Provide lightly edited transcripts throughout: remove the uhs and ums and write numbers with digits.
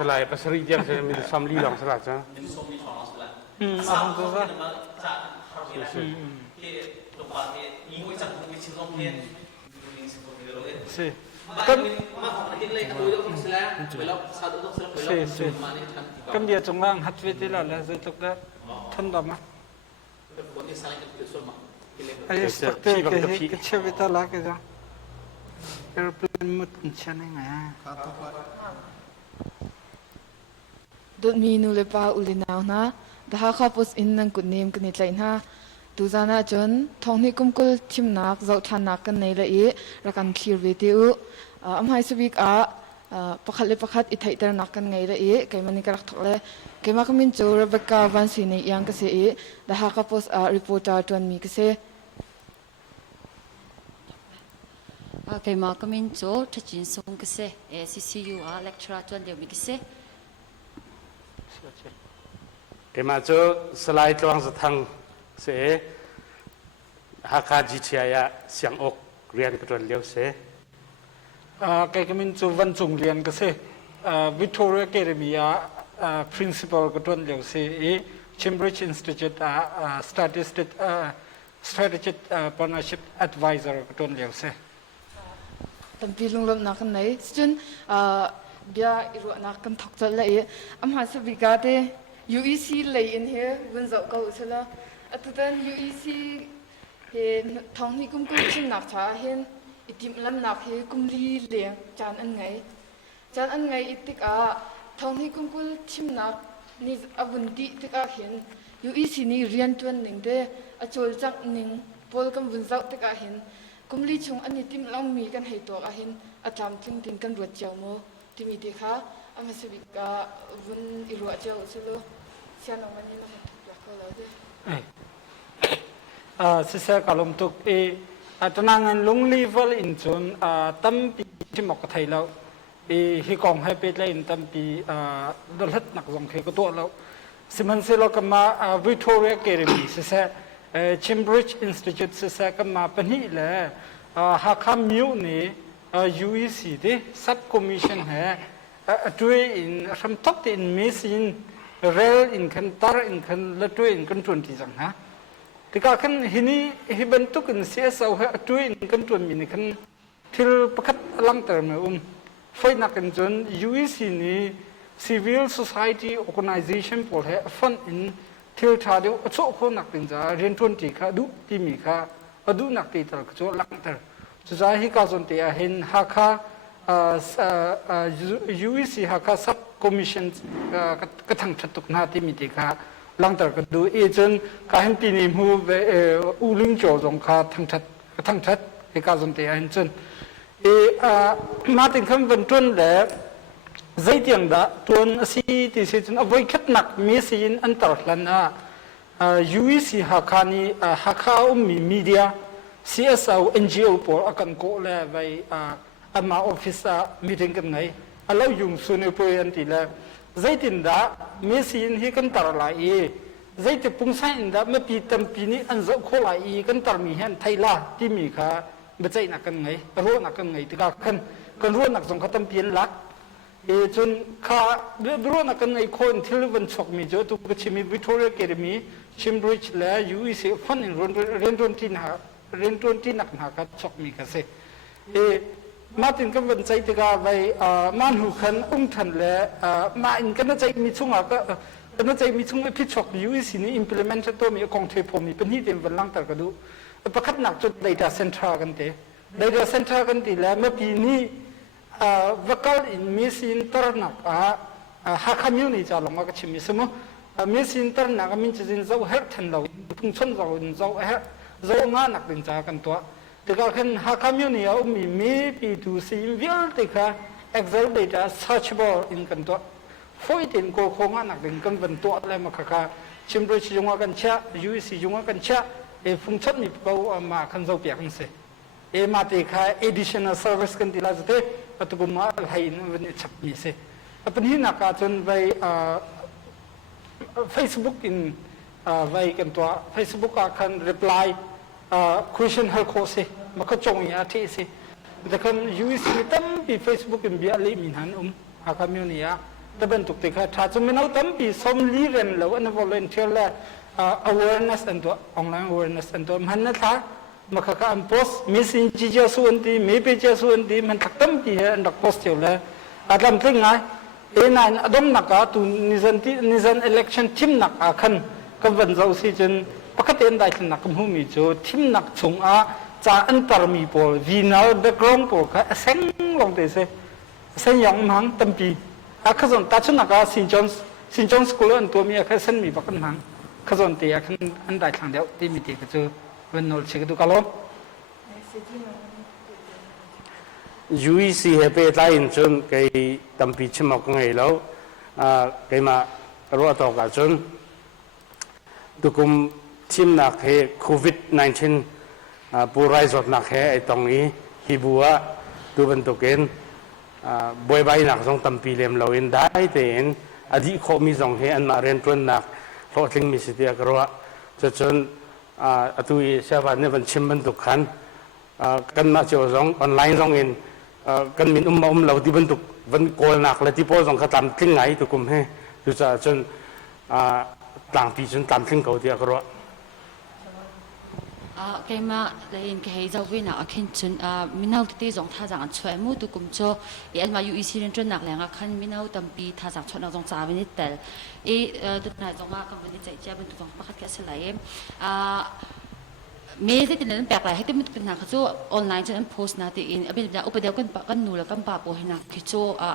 selai pasari dia saya minta samli lang salah cah. Ahong tu lah. Si. Kan dia cungang hatwit lah lah setuk dah thanda mah. Ayah struktur kecil betul lah kerja. Airplane mut macam ni ngah. Dut minu lepa ulinaw na daha kapos in nang kunim kanitlay na tuzana jon thongni kumkul timnak zau thanak kan nei la e rakan clear video amhai subik a pakhat pakhat ithai tar nak kan ngai la e kaimani karak thole kaima kamin chu Rebecca Vansi nei yang ka se e daha kapos a reporter ton mi ka se kaima kamin chu thachin song ka se CCU a lecturer ton de mi ka se Kemacu selai tuang setang se haka jitiaya siang ok rian ketuan liu se. Kai kamin chu van chung lian ka se Victoria Academy principal ketuan liu se Cambridge Institute strategic partnership advisor ketuan liu se. tampi lunglom nak kan nei chun bia iru nak kan thok chal la e amha subika te UEC lay in here when zo ko usala atutan UEC he thongni kum kum chim nak cha hen itim lam nak he kumli le chan an ngai itik a thongni kum kul chim nak ni abun di tik a hen UEC ni rian tuan ning de a chol chak ning pol kam bun zau tik a hen kumli chung ani tim lam mi kan hei to a hen atlam ting tin kan ruat chaw mo timi de kha ama subika bun iru a chaw usalo siano mani na ya ko la de sisa kalom tuk atanangan lung level in chun tampi timok thai lo hi kong hai pe lai in tampi dolhat nak jong khai ko to lo siman se lo kama Victoria Academy sisa Cambridge Institute sisa kama pani le hakam mu ni UEC de sub commission hai atwe in ram top in mesin rel in kan tar in kan latwe in kan tun ti jang ha tika kan hini hibentuk in CSO ha atwe in kan tun min kan thil pakhat lang ter me foi na kan jon UEC ni civil society organization pol ha fund in thil tha de acho ko nak tin ja ren tun ti kha du ti mi kha adu nak ti tar cho lang ter chu ja hi ka jon te a hin ha kha UEC ha kha sub commission ka thang thatuk na ti mi ti kha langtar ka du chen ka hen pi ni mu ve uling cho jong kha thang that e ka jom te an chen ma tin kham van tun le zai tiang da tun si ti se chen avoi khat nak mi sin an tar hlan a UEC ha kha ni ha kha mi media CSO NGO por akan ko le vai ama officer meeting kan ngai alau yung sunu poyan tila zaitin da mesin hi kan tar la e zaite pungsa inda me pi tam pi ni an zo kho la i kan tar mi hen thaila ti mi kha bechai na kan ngai ro na kan ngai tika kan ro nak jong khatam pian lak chun kha ro na kan ngai khon thil ban chok mi jo tu ka chimi Victoria Academy Cambridge la UEC fun in ren tin nak na ka chok mi ka se Martin kan ban chai tika vai man hu khan than le ma in kan chai mi chunga ka kan chai mi chung phi chok UEC ni implement to mi kong the phomi pani tem ban lang tar ka du pakhat nak chu data center kan ti la ma pi ni vakal in machine tar nak ha community cha long ka chimi sumo machine tar nak min chin zo her than lo pung chon zo her zo nga nak din cha kan to tika kan ha community mi P2C vil tika Excel data searchable in kan to foi tin ko khonga nak din kan ban to le ma kha Cambridge junga kan cha UEC junga kan cha function mi ko ma kan zo pya kan se ma te kha additional service kan tila jate atuguma hai in chap mi se apni na ka chon vai Facebook in vai kan to Facebook kan reply question hal ko se maka chong ya thi se da kan UEC tam pi Facebook in bia le min han ha community ya ตะเบนตุกติค่ะถ้าจะไม่เอาตั้มปีสมลีเรนแล้วอันนั้น volunteer และ awareness อันตัว online awareness อันตัวมันนะท่ามาค่ะอัน post มีสิ่งที่จะส่วนที่มีไปจะส่วนที่มันทักตั้มปีอันดัก post อยู่แล้วอาจารย์ถึงไงนั่นอดมนักตุนิจัน election ทีมนักขันก็วันเสาร์สิจนปกติอันใดที่นักมุ่งมีจูทีมนักชงจะอันตรมีพอวีนาเบกกรองพอค่ะเส้นลงเตะเส้นยังมังตั้มปีข้าส่วนตัดชุนนักสินจงสกุลอันตัวมีข้าเส้นมีปักกันมังข้าส่วนเตะขันอันใดทางเดียวที่มีเตะก็จูวันนู้นเช็คดูกันล้อ UEC เฮเปตไลน์จนไกตั้มปีชิมอกไงแล้วไกมารู้ต่อกันจนตุกุมทีมนักเฮโควิด-19ผู้รายสดนักเฮไอตรงนี้ฮิบัวตัวเป็นตัวเกณฑ์บ่อยใบนักส่งตั้มปีเลี้ยมเราเองได้แต่เองอดีตเขามีส่งเฮอันมาเรียนตัวนักเพราะถึงมีสิทธิ์กรัวจนตัวเชฟวันนี้เป็นชิมเป็นตุกขันกันมาเจอส่งออนไลน์ส่งเองกันมีเราที่เป็นตุกเป็นโกลนักและที่พอส่งเขาตามทิ้งไงตุกุมเฮดูจะจนต่างปีจนตามทิ้งเขาที่กรัวแกมาเลยแกให้เจ้าเวน่ะขึ้นจนมินเอาที่จงท่าจังช่วยมูตุกุมโจเอ็นมาอยู่อีซีเรนจนหนักแรงขันมินเอาตั้มปีท่าจังชนเอาจงจ่าวินิแต่ตุนายจงว่ากันวินิจใจเจ้าเป็นตุจงประคัดแค่สลายเมื่อที่นั่นแปลกหลายให้ที่มันเป็นหนักเขาโจออนไลน์จนนั้นโพสต์นาตีอินเป็นอุปเดียวกันนูแล้วกันป่าโปให้หนักคือโจ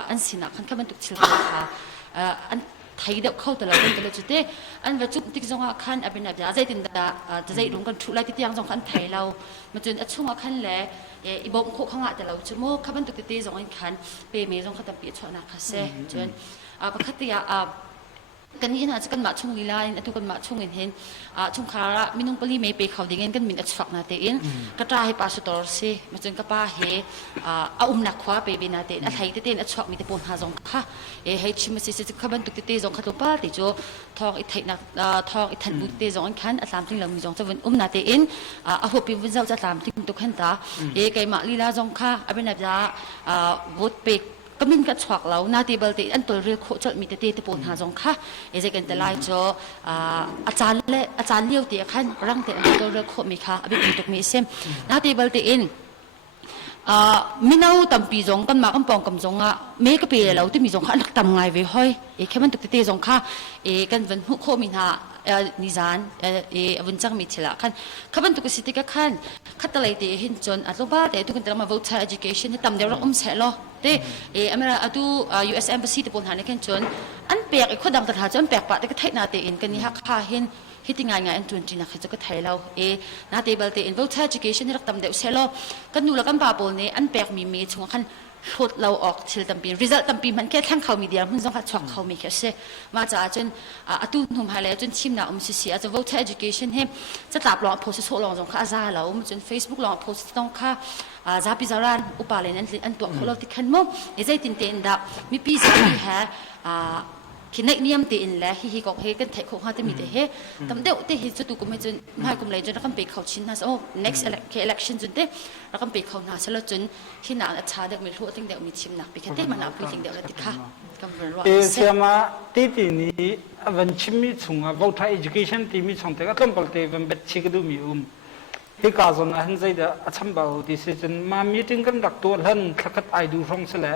อันสินักขันแค่มันตุกชิลค่ะอันไทยเด็กเข้าแต่ละคนแต่ละจุดเด้อันว่าจุดที่จงขันเป็นแบบใจตินดาจะใจรงกันทุกไล่ที่ยังจงขันไทยเรามาจนช่วงขันแหล่อีบอกโคข้างหลังแต่เราจมูกขันตุกตีจงขันเปย์เมย์จงขันตับเปียชนักค่ะเซ่จนปกติกันนี่นะจะกันมาช่วงลีลาทุกกันมาช่วงเห็นช่วงคาระมินุ่งปลีไม่ไปเขาดิ้งกันมินอัดฝักนาเตอินกระจายไปสุดตอร์ซีมาจนกระป้าเฮนักขวาไปบินาเตนอัดไทยเตนอัดฝักมีแต่ปนหาจงค่ะให้ชิมสิสิขบันตุกเตจงขัดลงป้าติโจทองอีไทยนักทองอีทันบุตเตจงขันอัดตามที่เรามีจงจะวันนาเตอินหัวปีวันเสาร์จะตามที่ตุกขันตาไก่มาลีลาจงค่ะเป็นแบบจะวุฒิเปกก็มินกัดฉวักเราหน้าที่เบลตีอันตัวเรือโคจรมีแต่ตีปนหาจงค่ะจะกันแต่ไล่โจอาจารย์เลี้ยวตีขันรังแต่ตัวเรือโคมีค่ะเป็นตุกมีเซมหน้าที่เบลตีอินมินเอาตั้มปีจงกันมากันปองกำจงเมก็ปีเราที่มีจงค่ะนักตั้มไงไว้ห้อยแค่มันตุกตีจงค่ะกันวันหุโคมินานิจานวันจังมีเชล่ะขันขับรถตุกสิติกขันขัดตะไลตีหินจนอัตโลบ้าแต่ทุกคนแต่ละมา voter education ที่ตั้มเดียวเราเสร็จแล้วแต่อเมริกาดู US embassy ที่ปนหาในขันจนอันเปียกคนดังตลาดจนเปียกปะแต่ก็ไทยนาเตอินกันนี่ฮักข้าหินฮิตงานอันจวนจีนักจะก็ไทยเรานาเตเบลเตอิน voter education ที่รักตั้มเดียวเสร็จแล้วกันดูแล้วกันป่าปนเนี่ยอันเปียกมีเมย์ช่วงขันหดเราออกทิลตั้มปี result ตั้มปีมันแค่ทั้งเขามีเดียมันต้องขัดช็อกเขามีแค่เช่มาจากจนตู้หนุ่มหายแล้วจนชิมหน้าสิอาจจะ voter education ให้จะตับลองโพสต์โชว์ลองจงข้าซาเราจน Facebook ลองโพสต์ต้องข้าซาพิจารณาอุปาเลนันอันตัวเขาเราที่ขันมุกใจตินเตนดับมีปีศาจที่แห่คิดในนิยมตีอินแล้วฮิกอกเฮกันเทคของเขาจะมีแต่เฮตั้มเดียวแต่ฮิจุดกุมให้จนไม่กุมเลยจนเราก็ไปเขาชินนะโอ้ next election จนเด้เราก็ไปเขาหน้าสลัดจนที่หน้าอัจฉริยะไม่รู้ตั้งเดียวมีชิมหนักไปแค่เต้มันหนักไปตั้งเดียวแล้วติดค่ะกำลังรอเสียมาตีนี้วันชิมีชงvoter education ตีมีชงแต่ก็ต้องบอกเตวันเบ็ดชิกดูมีที่กาซอนอันใจเดอชัมบ่าวที่สิจนมามีถึงกันรักตัวหันทักไอดูร่องเสล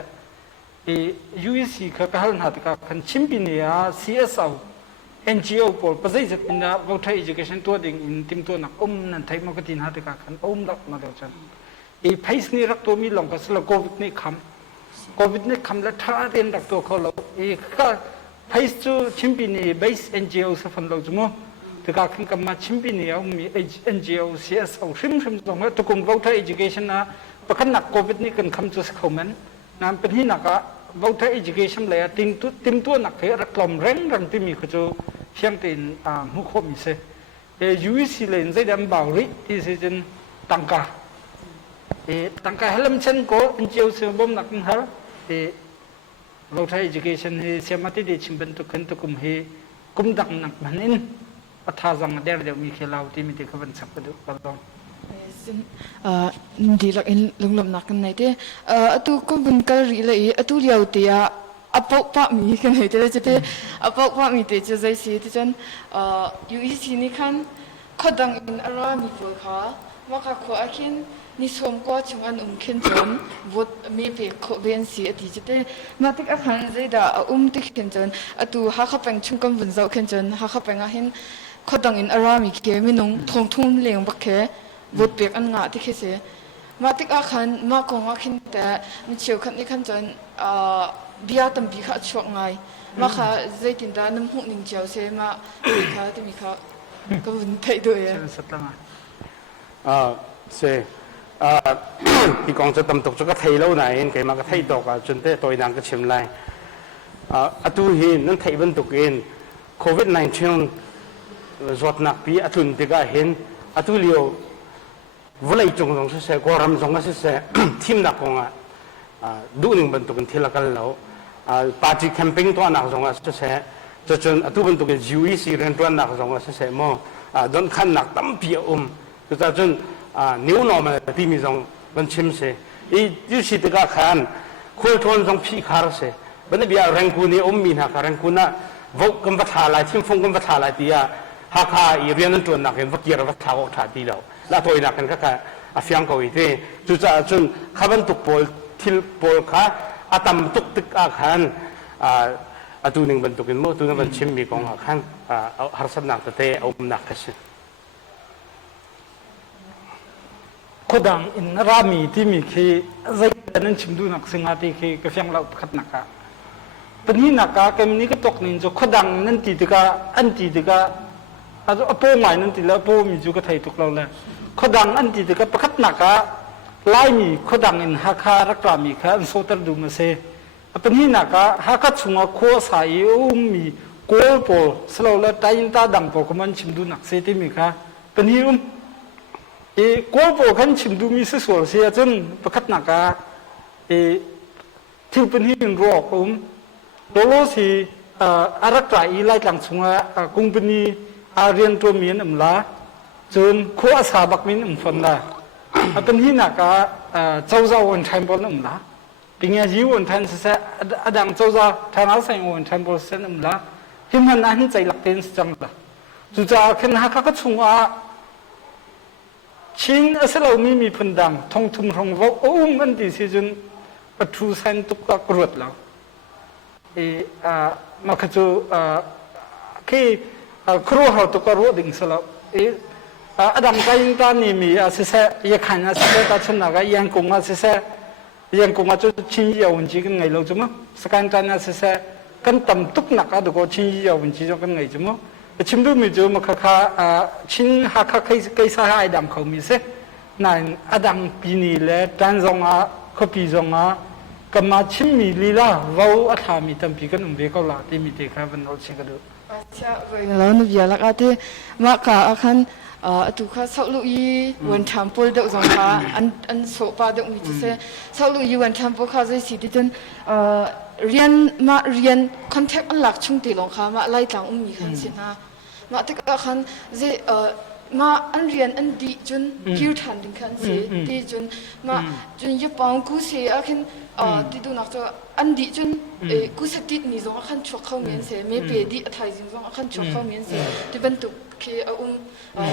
UEC ก็การหัดกับคันชิมปีนี้CSO NGO พอปัจจัยจะเป็นvoter education ตัวดิ่งอินทิมตัวนักนั่นไทยมันก็ตีนหัดกับคันรักมาเดียวกันไพส์นี่รักตัวมีหลงก็สละโควิดนี่คำและท่าเรียนรักตัวเขาเราก็ไพส์จูชิมปีนี้ base NGO สักphầnเราจุ่มแต่การขึ้นกับมาชิมปีนี้มี NGO CSO ชิมตรงนั้นทุกคน voter education นะประกันหนักโควิดนี่กันคำจุดเขาเหมือนนั่นเป็นที่นักvoter education เลยติมตัวนักเหรักลมแรงที่มีเขาจะเชียงตีนมุขมิเสUEC เลยในเดือนบ่าวริที่สิจนตังกาเฮลัมเชนโก NGO เสียบ่มนักนั่นฮะvoter education เสียมาที่เดชิมเป็นตุกันตุกุมเฮกุมดังนักมันอินอัฐาจังเดี๋ยวมีเคลาวที่มีที่เขาเป็นสักประดุกระดองดีลักอินลุงลำนักกันไหนเด้อตัวก็เป็นกะรีเลยตัวเดียวเตีย a pok pa mi kan hai te chete a pok pa mi te chu zai si te chon UEC ni khan khodang in ara mi pol kha ma kha kho akin ni som ko chungan khin chon vot me pe kho ben si ati chete ma tik a khan zai da tik khin chon atu ha kha peng chung kam bun zau khin chon ha kha peng a hin khodang in ara mi ke mi nong thong thum leng bak khe vot pek an nga ti khe se ma tik a khan ma ko nga khin ta mi cheu khan ni khan chon bia tam bi kha chuak ngai ma kha zai tin da nam hu ning cheu se ma mi kha ti mi kha ko bun thai do ya seที่กองจะตำตกจะก็ไทยแล้วไหนเกี่ยมาก็ไทยตกจนเตะตัวนางก็เชื่อมไล่ตัวหินนั่นไทยบรรทุกเองโควิด-19 จวดหนักปีตุนติกาเห็นตัวเลี้ยววันไหนจงสงสัยกรำสงสัยทีมนักกงดูหนึ่งบรรทุกกันทีละกันแล้วปาร์ตี้แคมปิ้งตัวนักสงสัยจะจนตัวบรรทุกกันUECเรียนตัวนักสงสัยมั่งโดนขันหนักตั้มเปียจะจนนิ้วนอมันที่มีสองมันชิมเสอียูสิตก็ขันคุยทวนสองพี่คาร์เสบันนี้แรงกูนี่มีนักแรงกูน่ะวกกันวัฒนาทีมฟงกันวัฒนาที่ฮักฮาอีเรียนนั่นตัวนักเห็นวักเกียร์วัฒนาออกชาติเราแล้วตัวนักกันก็แค่อาฟิยังเขาอีกทีจุดจนขับรถตุกโพลทิลโพลขาอาตมตุกตึกอาขันตัวหนึ่งบรรทุกกันมั่วตัวนึงบรรชิมมีกองอาขันเอาหาสับนักแต่เอาหนักกันสิKhodang in rami ti mi khi zai nan chimdu nak singa ti khi ka fyang lau khat naka pani naka kem ni ka tok nin jo khodang nan ti tika an ti tika ado apo mai nan ti la apo mi ju ka thai tok lau la khodang an ti tika pakhat naka lai mi khodang in ha kha rakra mi kha an so tar du ma se pani naka ha ka chunga kho sai mi kol pol slo la tain ta dang po ko man chimdu nak se ti mi kha paniกบกันชิมดูมีสิ่งสวยเสียจนประคัตนักที่เป็นที่รอผมโดโลสีอารักษาอีไลหลังสงกุงเป็นนีเรียนตัวมีนละจนขั้วสาบักมีนฟันละเป็นที่นักเจ้าวันไทม์บอลละเป็นไงยิวันไทม์เสียดังเจ้าทางอาศัยวันไทม์บอลเสียละที่มันนั่นใจหลักเป็นจังละจุดจะขึ้นหักก็ชงชิงอาศัยเรามีพันดังทองทุ่มทองวอกมันดีสิจนปัจจุบันตุกกรวดแล้วมาขจูที่ครัวเขาตุกกรวดดิ่งสลับอดัมก็ยังตอนนี้มีอาศัยยังขันอาศัยตาชนะก็ยังคงอาศัยยังคงอาจจะชิงยาววันจีกันไงเราจุ๊มั้งสกัดตอนอาศัยกันต่ำตุกหนักก็ดูชิงยาววันจีกันไงจุ๊มั้งชิมดูมีจูมาค่ะชินฮักใครสหายดำเขามีเสนั่นอดัมปีนี้แหละจันทร์จงเขาปีจงก็มาชิมมีลีลาว่าอัฐามีตั้งปีกันเบก็ลาที่มีเด็กครับเป็นเอาชิกันดูใช่แล้วนึกอยากละที่มาค่ะคันตุกข้าสักลุยวันทำปูเด็กสองข้าอันโซปาเด็กมีที่เสสักลุยวันทำปูข้าจะสิที่จนเรียนคอนแทคอันหลักช่วงตีลงข้ามาไล่ต่างมีขันสินะมาที่ก็ขันจะมาอันเรียนอันดีจนคิวทันถึงขันสิดีจนมาจนยุบปองกูเสียขันที่ดูนักจะอันดีจนกูสติมีสองขันชกเข้าเมียนเสียไม่เปดีไทยจริงสองขันชกเข้าเมียนเสียที่บรรทุกคือ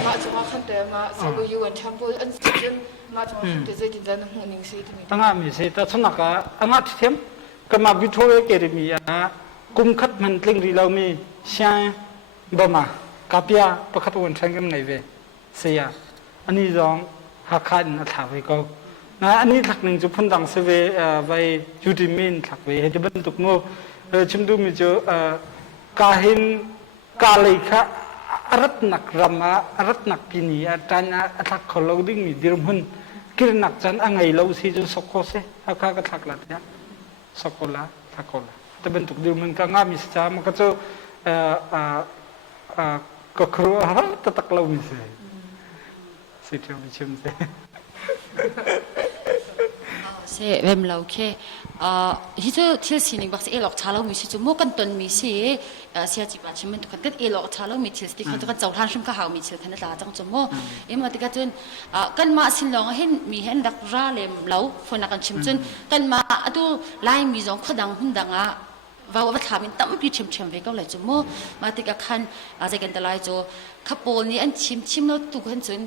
มาจังหวะขันแต่มาสรุปอยู่วันทำปูอันสิจนมาจังหวะขันแต่จะดินดานหัวหนึ่งสิที่มีตั้งแต่มีเสียแต่สนักอันนั้นที่เทียมก็มาวิทูเอเกเรมีกุมขัดมันเล่งรีเรามีเชียงบ่มากับยาประคัตวันเชงกันไงเวเสียอันนี้รองหักขันนัทวิโกนะอันนี้หลักหนึ่งจะพ้นดังเสวไปยูดิมินหลักเวเหตุบรรทุกโนชิมดูมีเจอกาหินกาลิคะอรัตนักรามาอรัตนักกินีอาจารย์อัตขลดิ้งมีดิรมุนกิรนักจันอังไงเราสิจนสกโคเสหักข้าก็ทักละเนี่ยสกโคละทักโคละแต่บรรทุกดิรมุนก็ง่ายมีสจามันก็จะก็ครัวฮะตักเรามีเสียสิที่เราชิมเสียเสเวมเราแค่ที่จะที่สิ่งนี้บักเอหลอกชาเรามีสิจุโมกันตนมีสิเสียจีบชิมมันตุกันก็เอหลอกชาเรามีที่สิ่งที่เขาเจ้าท่านชิมก็หามีที่ขนาดจังจุโมมาติกาจนกันมาสินลองเห็นมีเห็นดักราเลมเราฝนกันชิมจนกันมาดูไล่มีจงขดังหุ่นดัง ว่าว่าถามินตั้มปีชิมเวก็เลยจุโมมาติกาคันอาจจะกันตลายโจขับโปนี่อันชิมแล้วตุกขันจน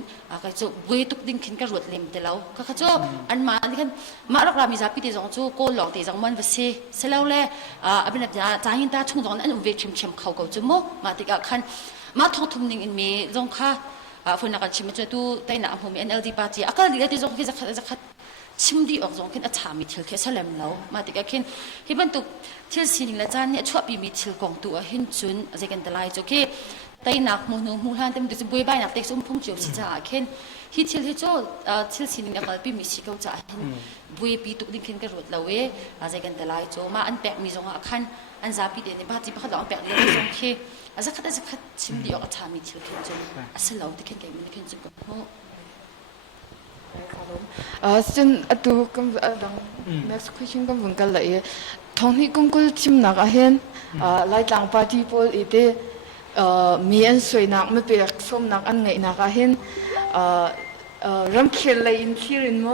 ก็จะเวตุกดิ้งขึ้นก็รวดเล็มแต่แล้วก็เขาโจอันมาที่ขันมารักรามีสาปีที่สองโจก็หลอกที่จังมันไปเสียแล้วแหละอันเป็นแบบจ่ายหินตาทุ่งตรงนั้นเวชิมเขาก็จุโมมาติกาคันมาทองทุ่มนิ่งอินเมจงค่ะฝนนักชิมจะดูแต่หน้าผม NLD ปาร์ตี้อาการดีที่จงที่จะคัดชิมดีออกจงขึ้นอาชามีทิลเคสเลมแล้วมาติกาขึ้นที่บรรทุกทิลสินิงละจานเนี่ยชอบมีทิลกองตัวหินจุนจะกันตลายโจเคแต่หนักมูฮันเต็มตัวจะบุยใบหนักเต็กสุ่มพุ่งจิ๋วสิจ้าขึ้นที่ทิลที่โจทิลสินิงเนี่ยก็ปีมีสิเขาจ่าหินบุยปีตุกดิ้งขึ้นกระโดดละเวจะกันตลายโจมาอันแปะมีจงอาคันอันซาปีเดนในบ้านที่บ้านเราแปะเลยจงเคอาจจะคัดชิมดีออกอาชามีทิลขึ้นจงอาศัยเราที่ขึ้นเก่งมันขึ้นจงก็ซึ่งตัวก็ดัง next question ก็เหมือนกันเลยท้องที่กุ้งกุลชิมนักเห็นไล่ต่างปาร์ตี้พอลอีเดมีอันสวยนักไม่เปียกส้มนักอันไงนักเห็นรำเคียนเลยอินที่รินโม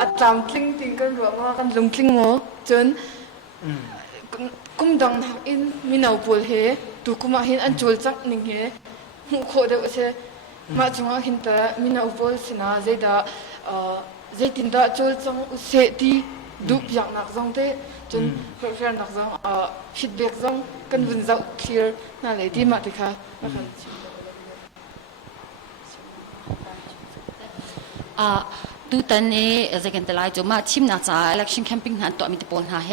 อัตรามทิ้งทิ้งกันรัวมากันลงทิ้งโมจนกุ้งดังนักอินมีนาวพอลเฮตัวกุ้งมาเห็นอันจูลจักนิ่งเฮหูโคเดวเชมาจงอาหินแต่มีนาวพอลสินะเจด้าเจตินดาจูลจังอุเสตีดูบอย่างนักจังเตจนเพื่อนนักจังfeedback จังกันวันจะ clear นั่นเลยที่มาติค่ะดูตอนนี้จะกันตลายจมาชิมนักจ่า election camping หันตัวมีตะปนหาเฮ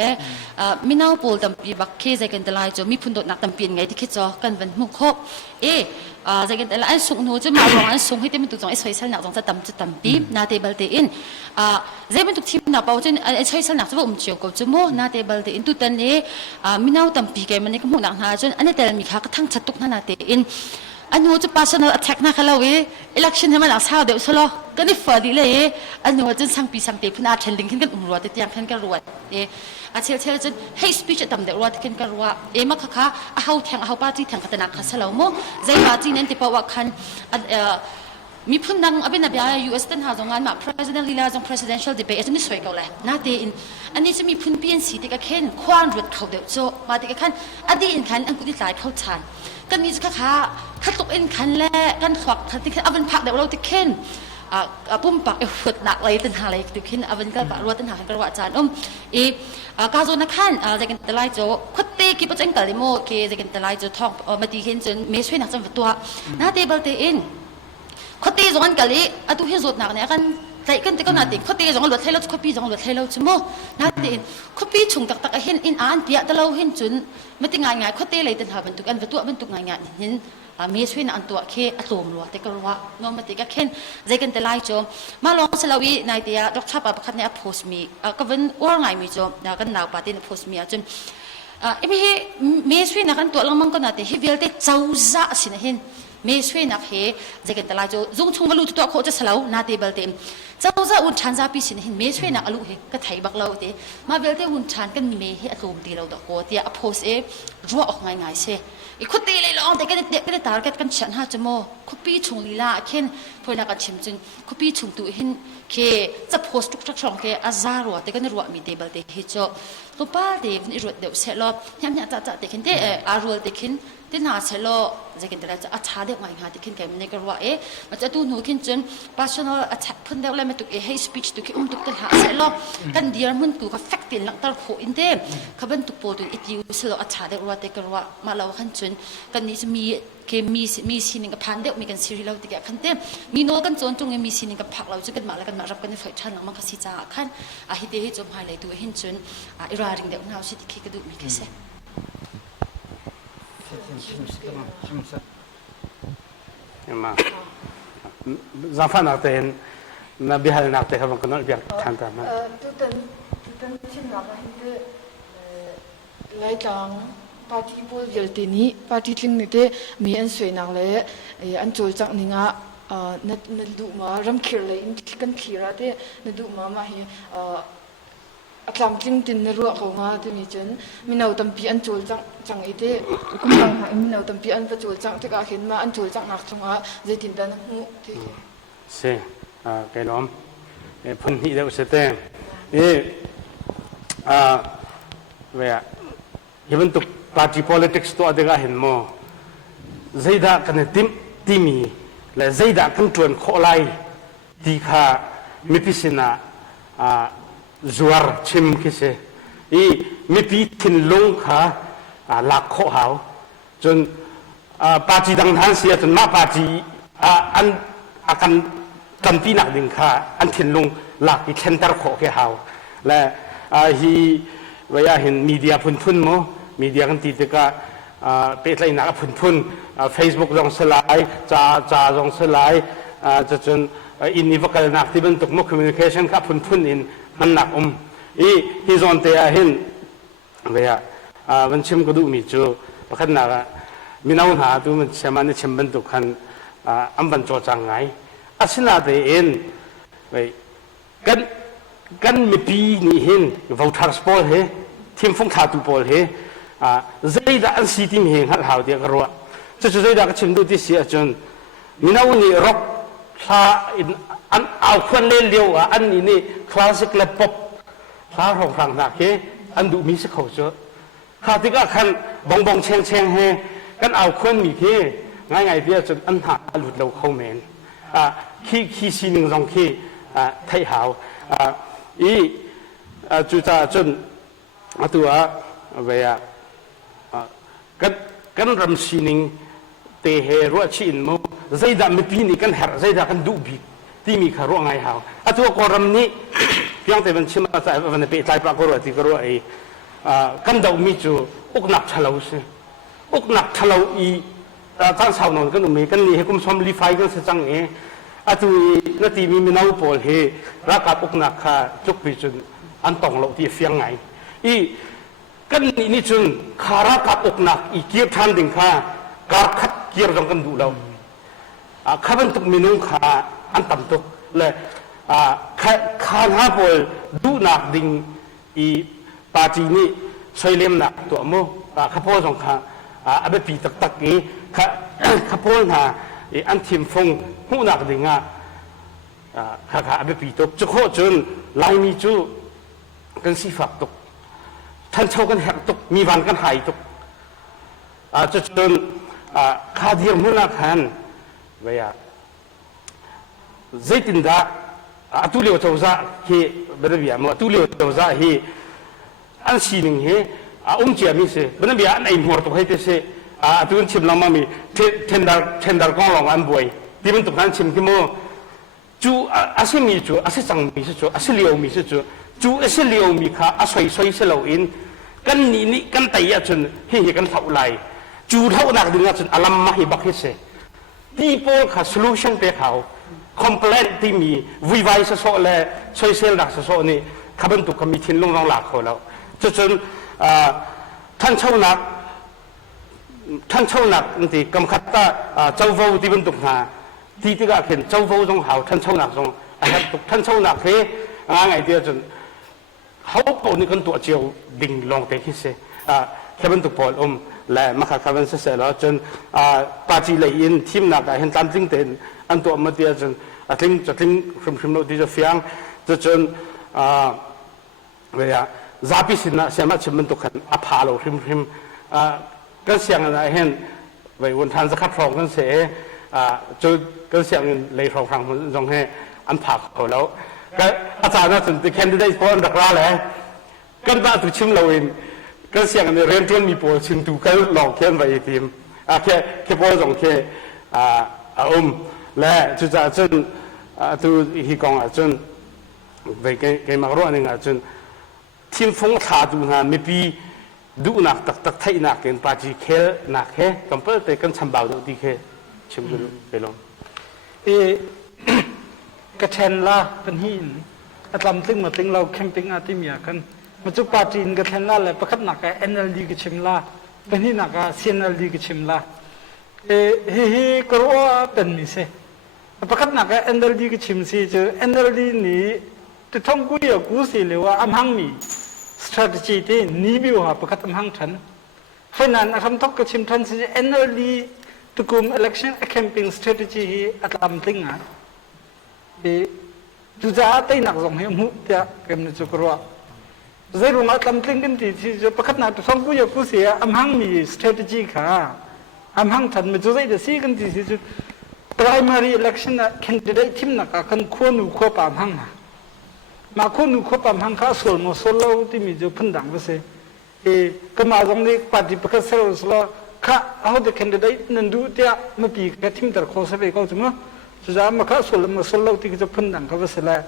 มีน้าโพลตั้มปีบักเคจะกันตลายจมีพุ่นดนักตั้มปีไงที่คิดจ่อกันวันมุขบจะกันตลายส่งหนูจะมาลองอันส่งให้เต็มตุกจงไอ้สวยสันนักจงจะตั้มปีนาเตเบิลเตอินจะเป็นตุกทีมนักเป่าจนไอ้สวยสันนักจะว่าเจียวก็จะโม่นาเตเบิลเตอินดูตอนนี้มีน้าตั้มปีแกมันนี่ก็มุ่งหนักหาจนอันนี้แต่มีค่ากระทั่งชัดตุกนาเตอินอันนู้จะ personal attack นะค่ะเราelection ให้มันหลักสาวเดี๋ยวสโลก็นี่ฝันดีเลยอันนู้จะสั่งปีสั่งเตะพุ่นอาเชนลิงขึ้นกันรัวแต่ยังขึ้นกันรัวอาเชลจน hate speech ตั้มเดี๋ยวรัวขึ้นกันรัวมาค่ะเอาแทงเอาปาร์ตี้แทงกันนักค่ะสลาวโมใจปาร์ตี้นั้นที่ปว่าคันมีพุ่นดังอันเป็นแบบ US ตั้งหาจงงานมา president ลีลาจง presidential debate อันนี้สวยเก่าเลยน่าเตอินอันนี้จะมีพุ่นเปลี่ยนสีที่กระเข็นควานรถเขาเดี๋ยวโจมาที่กระเข็นอดีตคันอันกุฏิหลายเข้าชานกันนี้จะค่ะขัดตกเอ็นคันแรกกันขวักขัดที่เอาเป็นผักเดี๋ยวเราจะเข็นปุ่มปักฝึกหนักเลยตั้งหาอะไรตุกินเอาเป็นก็ปะรัวตั้งหากันรัวจานการโจนักขันจะกันตลายโจขัดตีกี่ปัจจัยกันเลยโมเกจะกันตลายโจท้องมาตีเห็นจนเมช่วยหนักจนตัวน่าเตเบิลเตอินขัดตีจงกันกะลิตัวเห็นสุดหนักเนี่ยกันใจกันแต่ก็น่าติขัดตีจงหลุดให้เราขัดปีจงหลุดให้เราจมูกน่าติขัดปีชงตักเห็นอินอ่านเปียแต่เราเห็นจนไม่ติงง่ายขัดตีเลยตั้งหาบรรทุกอันตัวบรรทุกง่ายเห็นเมช่วยนันตัวเคอารมณ์รัวแต่ก็รัวนอมติก็เห็นใจกันแต่ไล่จมมาลองสลาวีนายเดียดอกชาปะคันเนี่ยโพสมีก็เป็นว่าไงมีจมกันหนาวปาร์ตี้เนี่ยโพสมีจนไม่ให้เมช่วยนักกันตัวเรามันก็น่าติให้เวลเตเจ้าจ้าสินะเห็นเมช่วยนักเฮใจกันแต่ไล่จมจงมาลุ้ตัวเขาจะสลาวนาเตเบลเต็มเจ้าจะอุ่นชันจะปีสินะเห็นเมช่วยนักอลุเฮก็ไทยบักเราเตมาเวลเตอุ่นชันกันมีเมให้อารมณ์ดีเราดอกโคเตียโพสรัวออกง่ายๆเช่คุตีเลยลองแต่ก็ได้ตาร์เก็ตกันฉันหาจมูกคุปีชงลีลาเข็นพอนักการชิมจึงคุปีชงตัวเห็นเคจะโพสต์ทุกช่องเคอาซารัวแต่ก็ในรัวมีเดบิลเดฮิโจตัวป้าเดฟนี่รัวเดี๋ยวเสร็จแล้วยังจะเด็กเห็นเดอารัวเด็กเห็นที่น่าเสร็จแล้วจะกินแต่ละจะอาชาเด็กใหม่หาเด็กเห็นแกมันในกระว่ามันจะดูหนูเห็นจน personal attack เพิ่นเดี๋ยวเลยมันตุกให้ speech ตุกตุกตันหาเสร็จแล้วกันเดียร์มันตุก fact เป็นหลังตาโคอินเดเขาเป็นตุกโปรตุอิติวเสร็จแล้วอาชาเด็กรัวเด็กกระว่ามาเราขันจนกันนี้จะมีสิ่งกับพันเดียวมีกันซีรีส์เราติดกันเต็มมีโน้กันจนมีสิ่งกับผักเราจะกันมาแล้วกันมารับกันในฝ่ายชั้นเรามันก็สิจ้าขันฮิตเดย์จมหายเลยตัวเห็นจนอิราริงเดียวเราสิที่คิดกระดูกมีแค่เสียมาจำฝันนักเต้นนับบิฮาลนักเต้นเขาบอกกันนั่นเบียร์ทันตามาตุตันชิมนักเห็นเดไล่จังปาร์ตี้พอลเยลตินีปาร์ตี้ทิ้งนี่เดมีอันสวยนักเลยอันโจลจักนิงะนัดดูมารำเคียร์เลยอินที่กันเคียร์เดนัดดูมาเฮอัตลามจริงตินในรัวเขามาที่มีจนมีนาวตั้มปีอันโจลจังอีเดกุมยังหามีนาวตั้มปีอันประโจลจังที่ก็เห็นมาอันโจลจังหนักจังว่าใจตินดันหูที่เสียแกน้อมพันธุ์เดียวเสร็จเว้ย hiban tuk party politics to adega hin mo zaida kan timi la zaida kan tuan kholai ti kha mipisina zuar chim kise i mipi thin long kha lak kho hau chun party dang than sia chun ma party an akan tampi nak ding kha an thin long lak i center kho ke hau la hi waya hin media phun mo media kan ti te ka pe tlai na phun Facebook jong salai cha jong salai cha chun in vocal nak ti ben tuk mo communication ka phun in man nak hi zon te a hin waya van chim ko du mi chu pakhat na minau na tu man chaman ni chim ben tuk khan am ban cho chang ngai asina de in wai kan mi pi ni hin voters poll he team phong tha tu poll he zaida an si tim heng hat hau dia karwa chu zaida ka chim du ti sia chun minau ni rock sa in an au khwan le leo an ni classic le pop sa rong rang na ke an du mi se khau cho kha ti ka khan bong cheng he kan au khwan mi ke ngai dia chun an ha lut lo khau men khi si ning rong khi thai hau i chu cha chun atua veya kan ram sining te he ro chin mo zaida mi pi ni kan her zaida kan du bi ti mi kha ro ngai hau atua ko ram ni piang te ban chima sa ban pe tai pra ko ro ti ko ro ai kan dau mi chu uk nak thalau se uk nak thalau i tan sau non kan mi kan ni he kum som li fai kan se chang e atu na ti mi mi nau pol he ra ka uk nak kha chuk pi chun an tong lo ti fiang ngai i kan ni chun khara ka uk nak i kier than ding kha gar khat kier jong kan du lo khaban tuk minung kha an tam tuk le khan ha pol du nak ding i party ni soilem nak to mo khapo jong kha abe pi tak ki khapol na i an thim phong hu nak dinga kha abe pi tok chu kho chun lai mi chu kan si fak tokท่านเช่ากันแหกตุกมีวันกันหายตุกจะจนคาเดียมหุ่นละคันเวียใจตินดาตุเลียวเจ้าซาเฮบริเวียมาตุเลียวเจ้าซาเฮอันสีหนึ่งเฮเจียมิเสบริเวียอันไอหัวตุกให้เตเสตุนชิมลำมามีเทนดาร์กองหลงอันบวยที่มันตุกนั้นชิมที่โมจูอาศัยมีจูอาศัยจังมีจูอาศัยเลียวมีจูจูเอสเลียวมีค่าอาศัยเสลาอินกันนี่กันไตยจนเฮียกันเท่าไรจูเท่านักดึงจนอารมณ์มาฮิบักเฮเซที่พวกค่ะโซลูชันไปเขาคอมเพลนที่มีวิวัยสะสมและช่วยเซลล์ดักสะสมนี่ขับรถตุกมีทิ้งลงรองหลักเขาแล้วจนท่านเช่านักที่กำคัดตาเจ้าฟูที่บรรทุกหาที่ก็เห็นเจ้าฟูจงหาวท่านเช่านักจงท่านเช่านักเฮไงเดียวจนเขาปนกันตัวเจียวดิ่งลงแต่ที่เสแค่บรรทุกพอลและมาขัดขันเสร็จแล้วจนปาจีเลยอินทีมนักเห็นตามจริงเต็นอันตัวมาเดียวจนทิ้งฟิมโนที่จะเฟียงจนเวียซาปิสินะเสียมาชิมบรรทุกขันอพาโลฟิมก็เสียงอะไรเห็นไว้วันทันสักขัดฟองกันเสียจนก็เสียงเลยฟองฟังจงให้อันผักเขาแล้วก็อาจารย์น่าสนใจแคนดิเดตพออันดักร้าเลยก็บ้าตุชิมเราเองก็เสียงในเรียนเที่ยงมีโปรชิมตูก็หลอกเขียนไปทีมแค่พอจงแค่และจุดจ่าจนตัวฮีกองจนไปเกมากรัวนึงจนทีมฟงขาดูงานไม่ปีดูหนักตักไทยหนักเกินปาจีเคหนักแค่กัมเปิลแต่กันชัมบ่าวดูดีแค่ชิมดูไปลองกระเชนล่าเป็นหินอาจารย์ตึงมาตึงเราแคมปิ้งอาติมียกันมาจุปาจีนกระเชนล่าเลยประคับหนักกับ NLD กระชิมล่าเป็นหินหนักกับ CNLD กระชิมล่าฮีก็รู้ว่าเป็นมิเสประคับหนักกับ NLD กระชิมสิเจอ NLD นี้จะท่องกุยกูสิเลยว่าอัมหังมี strategy ที่นี้บิวหาประคับอัมหังฉันเพราะนั้นทำทอกกระชิมทันสิ NLD ตุกุม election campaign strategy อาจารย์ตึงอ่ะจุดจ้าตีหนักสองเหี้ยมุดเดียเกมนี้จุกรัว ใจรู้มาตำตึงกันที่จะประคับนาตัวสองกูอยากกูเสียอัมหังมี strategy ค่ะอัมหังทันมันจะใจเดี๋ยวซีกันที่จะ primary election candidate ทีมนักกันควรหนูควบอัมหังมาควรหนูควบอัมหังข้าส่วนมาส่วนเราที่มีจะพันดังไปเสียก็มาตรงนี้ปฏิบัติเสร็จแล้วข้าเอาเด็ก candidate นั่นดูเดียมาปีกับทีมแต่ละคนเสร็จก็จะมั้งสุดท้ายมาข้าส่วนมาส่วนเราที่จะพันดังก็ไปเสียแล้ว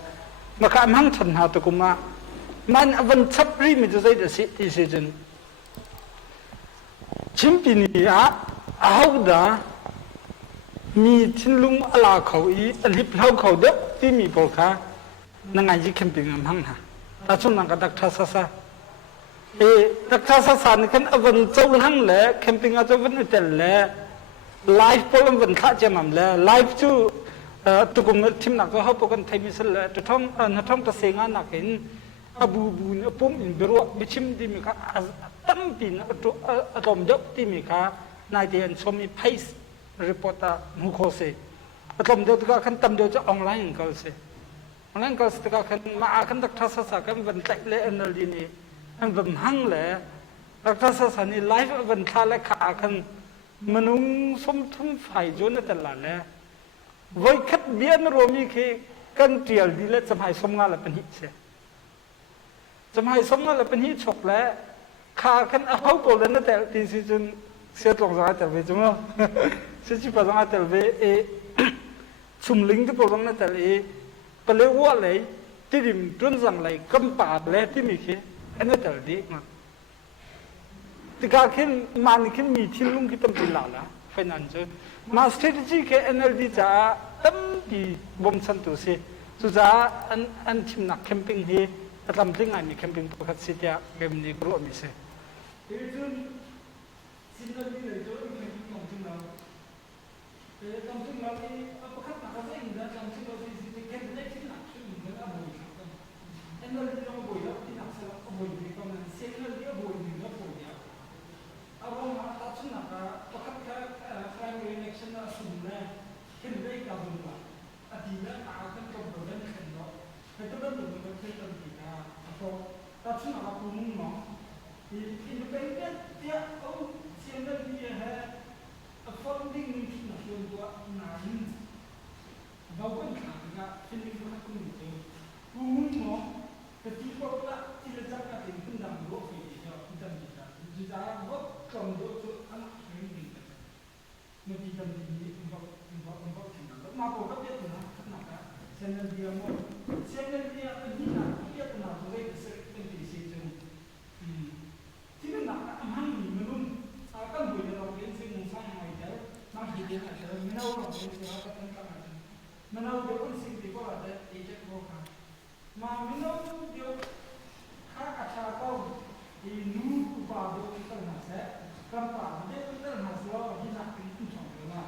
มาข้าอัมหังทันหาตัวกูมามันวันทับรีมิจะได้เดี๋ยวสิที่เซนชิมปีนี้เอาด่ามีทิ้งลุงอลาเขาอีอันฮิปเล่าเขาเด็กที่มีโปรค่ะนั่งไงยี่แคมปิ้งมั่งฮะแต่ช่วงนั้นก็ดักท่าซาดักท่าซานี่กันวันเจ้าลังแหละแคมปิ้งอาจจะวันนี้แต่แหละไลฟ์โปรวันท่าจะมั่งแหละไลฟ์จู่ตุกุมทีมนักก็เขาปกันไทยมิสเลจะท่องนักท่องตะเสงานักเห็นabu bu ne pom in biro bichim di mika tam pin atom jok ti mika nai den somi pace reporter mu kho se atom jok ka khan tam jok online kal se online kal se ka khan ma khan dak thasa sa kan van tek le anal di ni an vam hang le dak thasa sa ni live van tha le kha khan manung som thum phai jo na ta la le voi khat bian ro mi khi kan tial di le samhai som nga la pan hi seจะไม่สมงั้นเลยเป็นที่ฉกแล้วขาขึ้นเอาโกลนั่นแต่ตีสิจนเสียตรงสังแต่เวจุมั้งเสียชีพสังแต่เวชุมลิงที่ปกตินั่นแต่เลยไปเลี้ยวว่าเลยที่ดิมจนสั่งเลยกำปาดเลยที่มีขี้อันนั้นแต่ดีมั้งที่การขึ้นมันขึ้นมีที่ลุงที่ต้องเป็นหล่าละไฟนั่นจ้ะมา strategy แค่ NLD จะตั้มปีบ่มสันตุสิสุดท้ายอันทีมนักแคมปิ้งที่ทำถึงไงมีแคมปิ้งประคัตสิทธิ์เกมนี้กลัวมิเซ่ที่จนสิ่งที่เลยจนแคมปิ้งของถึงเราทำถึงเราที่ประคัตนักก็ได้ยินนะทำถึงเราที่แคมปิ้งได้ที่นักที่มีเงินอะไรกันแต่เราที่เราบ่อยแล้วที่นักสลับบ่อยที่ก็มันเสียเงินเยอะบ่อยนี่ก็บ่อยแล้วเอาว่าตัดสินนักประคัตแค่primary election น่ะสุ่มเลยขึ้นได้กับบุญว่าอดีตแล้วอาจจะต้องโดนเล่นขึ้นเนาะแต่ต้องโดนมันขึ้นตั้งแต่dat is nou ook een man. In de banken, ja, ook zien we hier een funding niet naar zo'n door naar hun. Waarom kan dat? Vind ik dat goed niet. Hoe moet man? Dat die popula die de zaken in dan ook niet, ja, dan niet dat. Dus daar wat kan door zo aan het doen. Met die dan die wat kan. Maar ook dat je dan kan dat. Zijn er die allemaal? Zijn er die niet naar? Die dan naar zo weten ze.ที่นั่นนะอันนั้นมีมนุษย์ก็บุญเราเป็นสิ่งมุ่งสร้างมาแล้วนั่งที่เดียวกันเลยไม่เอาเราเป็นสิ่งเราก็ต้องการไม่เอาเดี๋ยวคนสิ่งที่ว่าจะเอเจโกค่ะมาไม่เอาเดี๋ยวข้าอาชาเขาอีนู้นป่าเดี๋ยวตั้งหน้าเสร็จกันป่าเดี๋ยวตั้งหน้าเสร็จแล้วที่นักเป็นผู้ชมเลยนะ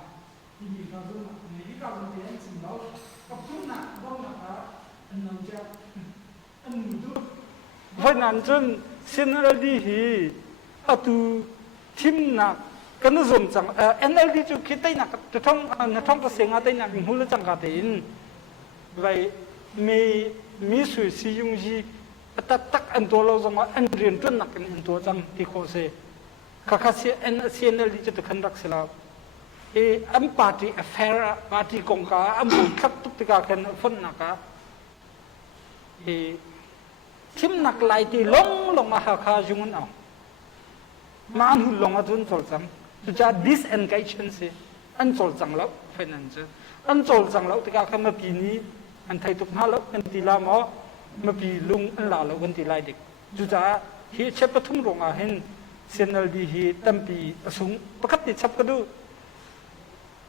ที่มีการรู้นะมีการรู้เป็นสิ่งเรากับทุกนักต้องนักอันนั้นจะอันนู้นเพราะนั้นจนเส้นอะไรดีอะตูทีมนักกันนุ่มจังNLD จุดคิดได้นักจะท่องภาษาได้นักหุ่นจังกันเองไปมีสุยสิยุงจีตักอันตัวเราจังว่าอันเรียนจนนักอันตัวจังที่เขาเสียข้าเสียNLD จะขันรักเสียแล้วอันปาร์ตี้แฟร์ปาร์ตี้กงกาอันบุญทักตุกติกากันฟันนักทิมนักไล่ที่ลงมาหาข้าจุงนเอามาอันหุ่นลงมาทุนโจลจังจะ disengagement สิอันโจลจังแล้ว finance อันโจลจังแล้วที่การเข้ามาปีนี้อันไทยตุกมาแล้วกันตีลามอมาปีลุงอันลาแล้วกันตีไล่เด็กจะเฮียเชฟปทุมลงอาเห็นเซนเนลดีฮีตั้มปีสูงประคับติดชับก็ดู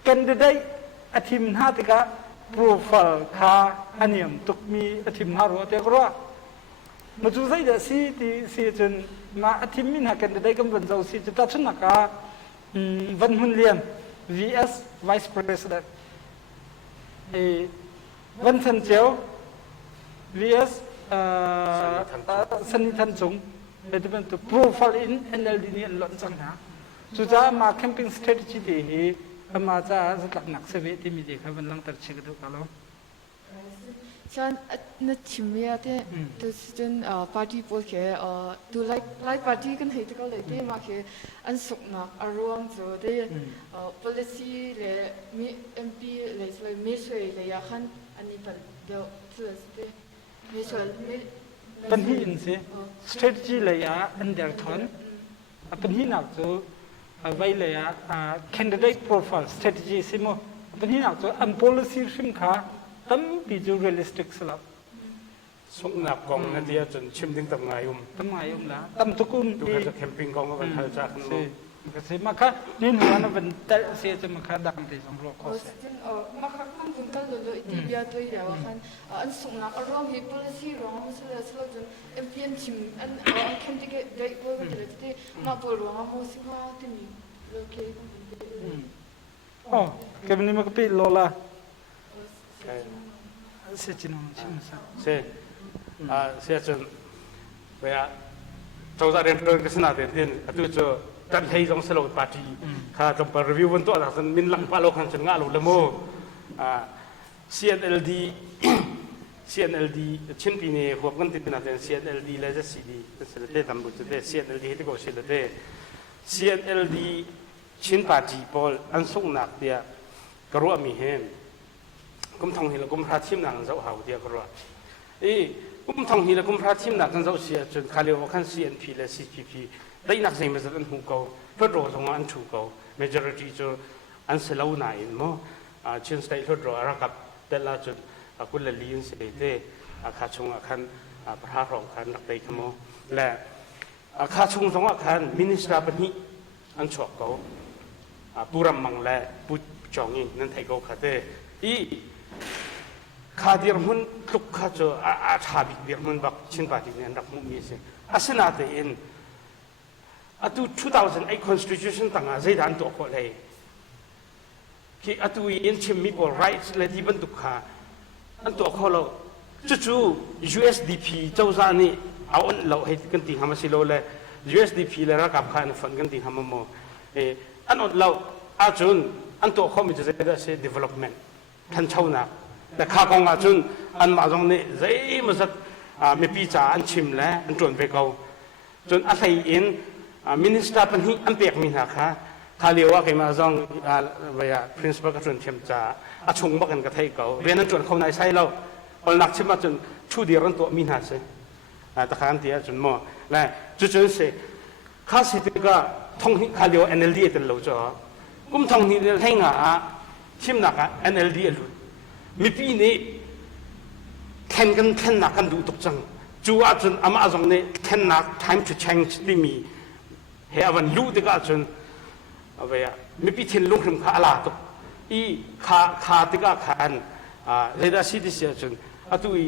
กันได้อาทิมห้าติกาโปรไฟล์ค่าอันนี้ตุกมีอาทิมห้ารัวเตกรัวมาดูใจเดี๋ยวสิจนมาอาทิตย์มินหากันได้กำลังจะสิจะตัดชุนนักวันหุ่นเลียน vs vice president วันทันเจียว vs สันนิทันจงเป็นตัวโปรไฟล์อิน NLD นี่หล่นจังนะสุดท้ายมา camping strategy ดีมาจะหลักหนักเสวีที่มีเด็กให้มันลังตัดเชือกดูกันแล้ว ฉันนึกชิมเมียเต้ตัวฉันปาร์ตี้พวกแกตัวไลฟ์ปาร์ตี้กันให้ตัวเลยเต้มาแค่อันสุกนักอารมณ์จะเต้policy เลยมี MP เลยสวยไม่สวยเลยอยากขันอันนี้เป็นเดี๋ยวสวยเต้ไม่สวยไม่ เป็นที่อินสิ strategy เลยอันเดียร์ทอนเป็นที่หนักจะไว้เลยcandidate profile strategy สิมั้งเป็นที่หนักจะอัน policy สิมค้าตั้มปีจู realistic สลับ สุนับกองนั่นเดียวจนชิมถึงตั้งไงตั้มไงละตั้มทุกุน ดูแค่จะแคมปิ้งกองก็เป็นทางจากนู้น ก็สิมาค่ะนี่หนูอันนั้นเป็นแต่เสียจะมาค่ะดังที่สองโลกเขาเสีย มาคักมันคุณก็เลยที่เบียตัวเดียวคันอันส่งนักอารมณ์ฮิปโปลิซีร้องสลับสลับจนเอ็มพีเอ็นชิมอันแค่ที่ได้ก็ไม่ได้ที่มาปวดร้องมาสิว่าที่นี่โอเคอ๋อแกมันนี่มันก็ปีโลละเสียจริงๆใช่ไหมสักเสียจนเวลาเจ้าจะเรียนเรื่องก็สนาเด่นๆตัวเจ้าจันทร์จงสโลปาร์ตี้ข้าจงไปรีวิววันตัวแต่มินลังพาโลคันจนงาลุละโมCNLD CNLD ชิ้นปีนี้หัวกันติดเป็นอะไร CNLD เลยจะสีดีเป็นสิ่งที่ทำบุญจะได้ CNLD ที่ก็สิ่งที่ CNLD ชิ้นปาร์ตี้พอลอันส่งหนักเดียกรัวมีเห็นกุมทองหินและกุมพระทิมหนังเจ้าหาวเดียกรัวกุมทองหินและกุมพระทิมหนังเจ้าเสียจนคาเรียวกัน CNP และ CPP ได้นักเสียงมาจากอันหูเก่าเพื่อรอตรงอันถูกเก่า majority จะอันเสลาวไหนมั้งเช่นสไตล์เพื่อรอรักกับแต่ละจุดคุณละลีนเสด็จข้าชงอาคารพระรองคันนักเตะขโมและข้าชงสองอาคารมินิสตราปนิอันชอบเก่าปูรำมังและปูจองอินนั่นไทยเก่าข้าเตข้าเดียร์มันทุกข้าจะอาชาบิกเดียร์มันบักชินปาติเนี่ยนักมุมีเสอาสนาเตอินatu 2008 constitution tanga zaidan to ko le ki atu in chimmi ko rights le di ban dukha an to ko lo chu USDP chawza ni awon lo he kan ti hama silo le USDP le ra kap khan fan kan ti hama mo an on lo a chun an to ko mi je da se development than chawna da kha kong a chun an ma jong ni zai ma zat me pi cha an chim le an tron ve ko chun a thai in minister ปัญหาอันเปียกมีนะคะข้าเรียกว่าใครมาจ้องเวลา principal ก็จนเทียมจ่าอาชงบักกันกระไทยเก่าเรียนนั้นจนเขาในใช้เราคนหนักชิมมาจนชูเดียรันตัวมีนาเสตะขานเดียจนมั่วและจุดจนเสข้าสิทธิ์ก็ท่องข้าเรียกว่า NLD เป็นเราจ้ะกุมท่องนี่ให้งาชิมหนัก NLD ลุยมีปีนี้แข่งกันหนักกันดูตกจังจูอาจนอามาจงเนี่ยแข่งหนัก time to change ที่มีเฮวันรู้ดีก็จนเอาไว้ไม่พิธีลุงขึ้นข้าลาตุอีข้าดีก็ขานเรื่องสิ่งที่เสียจนตุย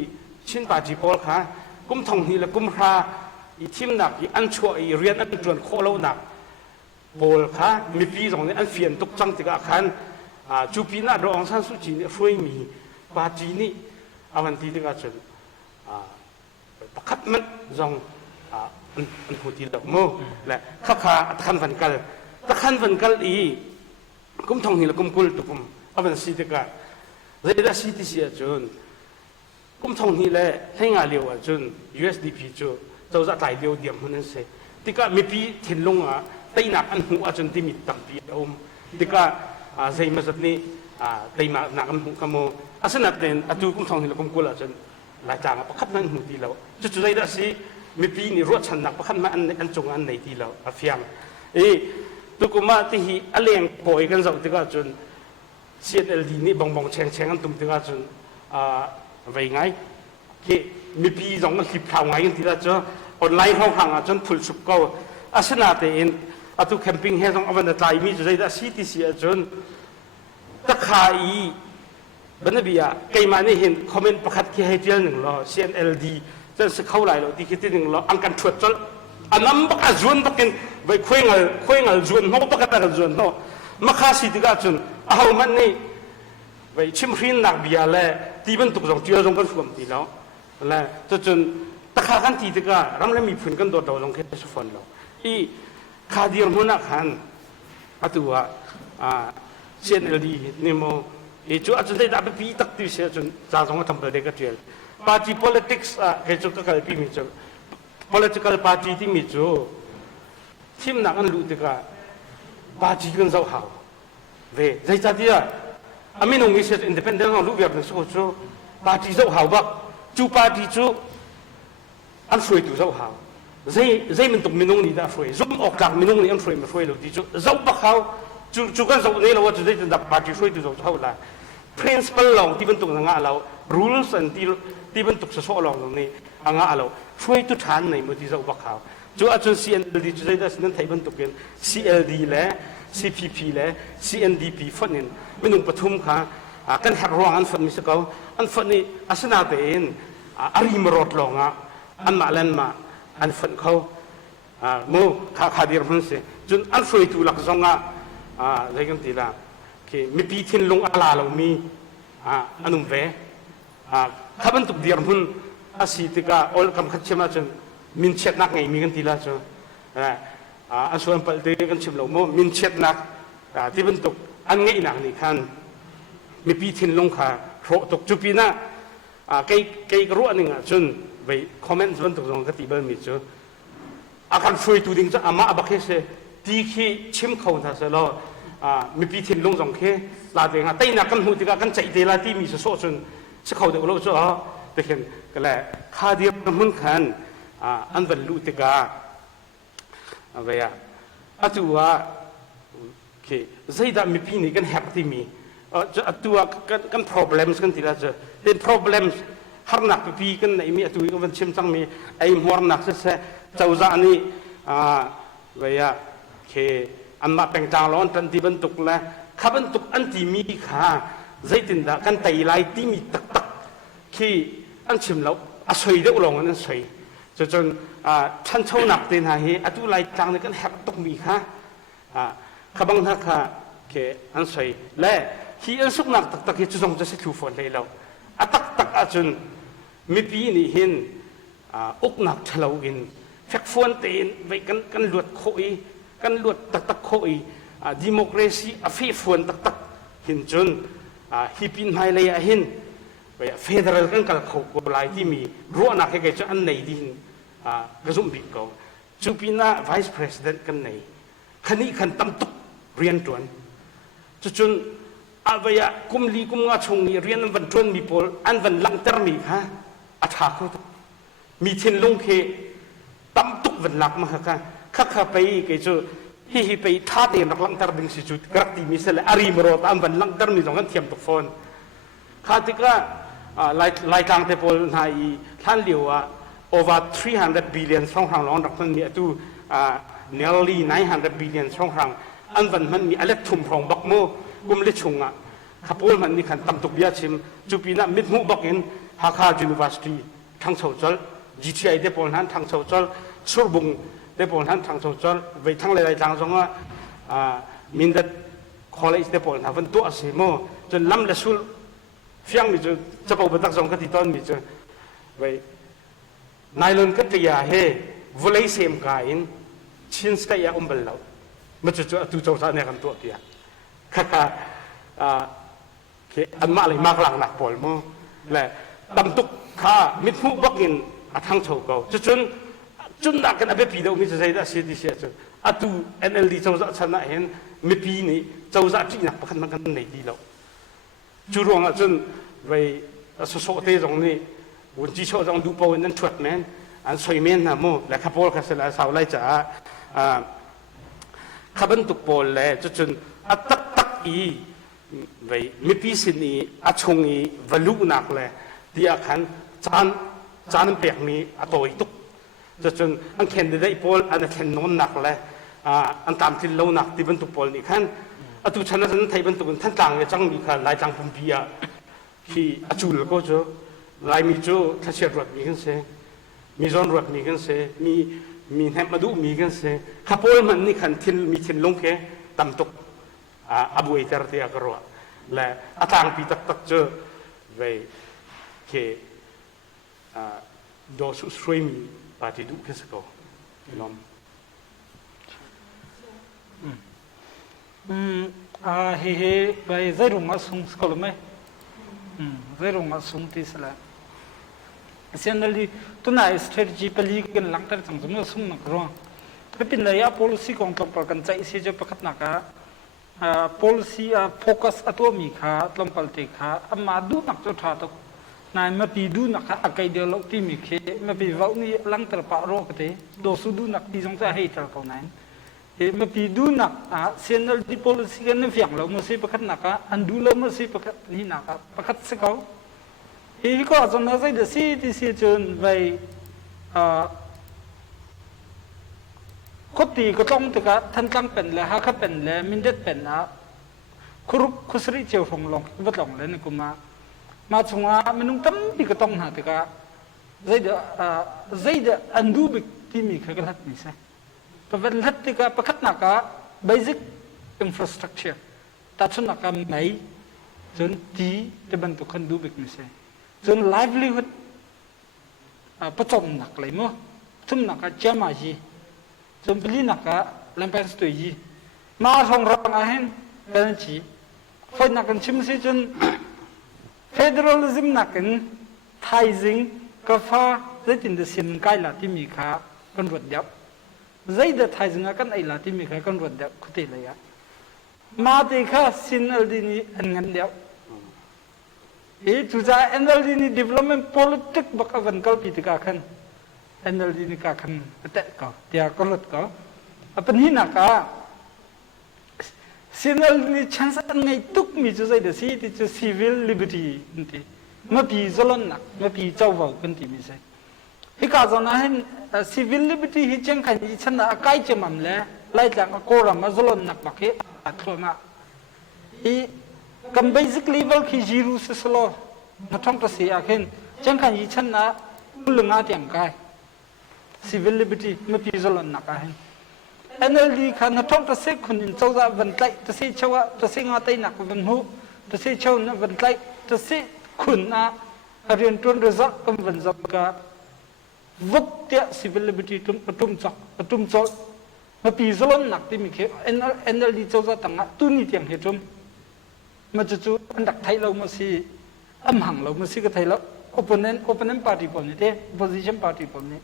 ชินปาจีพอลข้ากุมทองนี่และกุมพระอีทีมหนักอีอันชัวอีเรียนอันจวนโคเราหนักพอลข้าไม่พิจงเนี่ยอันเฟียนตุกจังดีก็ขานจูปีน่ารองสันสุจีเนี่ยช่วยมีปาจีนี่อาวันที่ดีก็จนประคัดมันจงอันพูดที่เราโม่และข้าตะขันฟันกัลอีกุมทองหินและกุมกุลตุกุมอาวันสิทธิ์ก็เรื่องสิทธิ์เสียจนกุมทองหินและให้งานเลี้ยวจน USDP จูเจ้าจะตายเลี้ยวเดียมคนนั้นเสียที่ก็มีปีถิ่นลงตีหนักอันหัวจนที่มีตั้งปีอมที่ก็ใจมาสักนี้ตีมาหนักอันหัวขโมอาสนะเป็นจูกุมทองหินและกุมกุลจนหลายจางประคับนั่นหูที่เราจุดใจได้สิมีปีนี้รวดชันหนักประคับมาอันจงอันไหนที่เราเฟียงตุกุมาที่อะไรอย่างป่วยกันสักที่ก็จน CNLD นี่บองแฉงอันตุ่มที่ก็จนไว้ไงที่มีปีสองมันสิบข่าวไงกันที่ละจ้ะออนไลน์เข้าห่างจนผุลสุกก็อาสนะแต่เองตุแคมปิ้งให้ต้องเอาวันใจมีจุดใจได้สิที่เสียจนตะขายบันเบียใครมานี่เห็นคอมเมนต์ประคัดที่ให้เจ้าหนึ่งล้อ CNLD จะสึกเข้าไหลเราที่คิดที่หนึ่งล้ออังกันชวดจนอันนั้นบักจวนบักกันไปคุยงานจวนเขาบักกันจวนเนาะมาข้าสิที่ก็จนเอามันนี่ไปชิมรินนักเบียร์เลยที่มันถูกส่งเจ้าจงกันฝุ่นที่แล้วแล้วจนตะขากันที่ที่ก็รำเลยมีฝุ่นกันโดดลงแค่สุฟันเราอีคาเดียร์มุนักหันอัตัวCNLDนี่โม อีจูอาจจะได้ดับปีตักที่เสียจนจางสองทำประเด็นกันเดียว party politics เหตุก็เกิดปีมิจู political party ที่มิจูทีมนักอันรู้ดีกว่า party กันเจ้าเขาเว้ยใจจัดดีอ่ะอามินงมิเซต independent ของรู้แบบนั้นสู้จู party เจ้าเขาบักจู party จูอันสวยตัวเจ้าเขาใจมันต้องมินงนี่ได้สวยซุ่มออกจากมินงนี่อันสวยไม่สวยหรอกที่จูเจ้าบักเขาจูกันเจ้าเนี่ยเราว่าจะได้ดับ party สวยตัวเจ้าเขาละ principle ลองที่เป็นตัวงาเรา rules and ที่เป็นตัวสอลองตรงนี้งาเราช่วยทุกท่านในมือที่เราบักเขาจูอาจจะ CND จะได้สิ่งที่เป็นตัวเป็น CLD และ CPP และ CNDP ฝันนี่ไม่นุ่งปฐุมค่ะกันหักรองอันฝันมิสกาวอันฝันนี้อาสนะเป็นอาริมรถลงอันมาเล่นมาอันฝันเขาโมขาดีร์มันสิจนอันช่วยตัวหลักสองอะไรกันทีละคือมีปีทิ้งลงอาลาเรามีอันนุ่มเวข้าเป็นตุกเดียร์มันอาศัยที่ก็ออลคำขัดเชื่อมาจนมินเช็ดนักไงมีกันทีละจนอันส่วนปัจจัยกันชิมเราโมมินเช็ดนักที่เป็นตุกอันไงนักนี่คันมีปีทิ้งลงค่ะโรตุกจุปีน่ะใครก็รู้อันหนึ่งจนไปคอมเมนต์ส่วนตุกตรงกติบันมีจนอาการช่วยตัวดิ้งจะอามาอับเคสตีขี้ชิมเขาท่าเสร็จแล้วมีปีทิ้งลงสองเคลาเดงแต่นักกันหูที่กันใจเดลาที่มีส่วนจนจะเขาเด็กเราจะแต่เห็นก็เลยข้าเดียบมันเหมือนกันอันเป็นลูกติกาอะไรตัวคือใจดำมีปีนี้กันแฮปที่มีตัวกัน problems กันที่ละจะเป็น problems หาหนักปีกันในมีตัวก็เป็นชิมจังมีไอ้หัวหนักเสียเจ้าจานี่อะไรคืออันมาเป็นจางร้อนทันทีบรรทุกแล้วข้าบรรทุกอันที่มีค่าใจตินดากันไต่ไล่ที่มีตักคืออันชิมแล้วสวยเด็กลงอันนั้นสวยจนฉันเช่าหนักเต็นหายอัตุไล่จางนี่กันแฮปตกมีค่ะข้าบังทักค่ะคืออันสวยและที่อันสุกหนักตักที่จะส่งจะเสียคิวฝนเลยเราตักจนมีปีนี่เห็นอุกหนักเฉลากินแฟกฟวนเต็นไปกันหลวดโคยกันหลวดตักโคยดิโมคราซีฟีฟวนตักเห็นจนฮิปินไฮเลยเห็นไปเฟเดรัลกันกับเขาโบราณที่มีรู้นักให้แกจะอันไหนดีกระสุนบิกเขาจูปิน่า vice president กันไหนคันนี้คันตั้มตุกเรียนจวนจนอาวัยกุมลีกุมงาชงเรียนวันจวนมีพอลอันวันหลังเตอร์มีค่ะอาชาเขามีเทนลงเคตั้มตุกวันหลักมาค่ะข้าไปแกจะฮิไปท่าเตียนหลังเตอร์ดึงสิจุดกระติมีเสลอารีมรอตอันวันหลังเตอร์มีสองกันเทียมตุกฟอนข้าติกาไล่กลางเทปอลในท่านเดียวover 300 billion ช่องทางร้อนรักมันมีตัว nearly 900 billion ช่องทางอันวันมันมีอะไรทุ่มพรองบักโมกุมเลชงขับโอลมันนี่ขันตั้มตุกเบียชิมจูปีน่ะมิดมุบักอินฮาคาจูนิเวอร์ซิตี้ทางเฉาจอล GTI เทปอลนั้นทางเฉาจอลสุรบุงเทปอลนั้นทางเฉาจอลไปทางหลายๆทางสองมินดัด college เทปอลนั้นวันตัวสิโมจนล้ำเลสุลเฟียงมีจะบอกเป็นตักสองกติตอนมีไปนายลนก็จะยาเฮวลัยเซมกาอินชินสกายอุมเบลเรามันจะตัวเจ้าท่านเนี่ยกันตัวเดียค่ะอันมาเลยมากหลังหนักปอลมั้งและตั้มตุกข้ามิดหูบักอินทางโชว์เขาจนนักกันอาเบปีเดียวมีจะใช้ได้เสียดีเสียจนตัว NLD เจ้าจะชนะเห็นมีปีนี้เจ้าจะที่หนักประคันมันกันไหนดีเราจูรวงจนไปสุสเตจงนี้วันที่ชอบจงดูปวันนั้นชวดแมนอันสวยแมนนะโมและขับโพลขับเสลาสาวไล่จ่าขับรถตุกโพลเลยจนตักอีไปมีปีสินีชงอีวลูนักเลยที่อาคารจานเปียกนี้ตัวอีตุกจนอันเข็นได้โพลอันเข็นนอนนักเลยอันตามที่เรานักที่บรรทุกโพลนี่ขั้นตัวฉันนั้นไทยบรรทุกท่านต่างจังมีค่ะหลายจังพุ่มพิยาที่จูลก็จะหลายมีจูทัศเชียรถมีกันเสมีจอนรถมีกันเสมีแฮมมาดูมีกันเสข้าพเจ้ามันนี่ขันทินมีทินลงแค่ตำตกอาบุยเตอร์เตียกรัวและอาทางปีตักเจอไปแค่โดสุสวยมีปฏิดูแค่สักก็ he by zerung asung skolme zerung asung tisla essentially tuna strategy pali kan langtar chang jum sung nak ro pin la ya policy kong tlom par kan chai se je pakhat na ka policy focus atomi kha tlom pal te kha ama du nak cho tha to nai ma pi du nak akai de lo ti mi khe ma pi vau ni langtar pa ro ka te do su du nak ti jong cha hei tar ko nai ma pi du nak signal di policy kan fiang lo mo se pakhat na ka andu lo mo se pakhat ni na ka pakhat se ko hi ko azon na sai de si ti si chun vai ko ti ko tong te ka than tlang pen le ha kha pen le min det pen na khurup khusri cheu phong long bat long le ni kuma ma chunga minung tam pi ko tong na te ka zai de andu bi ti mi kha lat ni sa pa ven lat te ka pakhat na ka basic infrastructure ta chun na ka mai chun ti te ban to khan du bi mi se chun livelihood pa chom nak lai mo thum na ka chama ji chum bili na ka lampan stoi ji ma thong rang a hen kan chi phoi na kan chim se chun federalism na kan thaizing ka fa zai tin de sin kai la ti mi kha kan rot yap zai de thaizing kan ai la ti mi kha kan rot yap khute la ya ma te kha sin al di ni an ngan yap e tu za anal di ni development politics bakavan kal pi ka khan anal di ni ka khan te ka tia ko lot ka apan hi na ka sinal ni chance an ngai tuk mi chu zai de si ti chu civil liberty nti ma pi zolon na ma pi chau wa kan ti mi sai hi ka zo na hen civil liberty hi cheng khan i chan na kai che mam le lai tlang ko ra ma zolon nak ba ke a thlo ma i kam basic level ki jiru se slo na thong ta se a khen cheng khan i chan na ulunga tiang kai civil liberty ma pi zolon nak a hen NLD khan na thong ta se khun in chau za van tlai ta se chawa ta se nga tai nak van hu ta se chau na van tlai ta se khun na rian tun result kam van zap ka vuk tia civil liberty tum chok ma pi zolon nak ti mi khe NLD chau za tanga tu ni tiang he tum ma chu an dak thai lo ma si am hang lo ma si ka thai lo opponent party pon ni te opposition party pon ni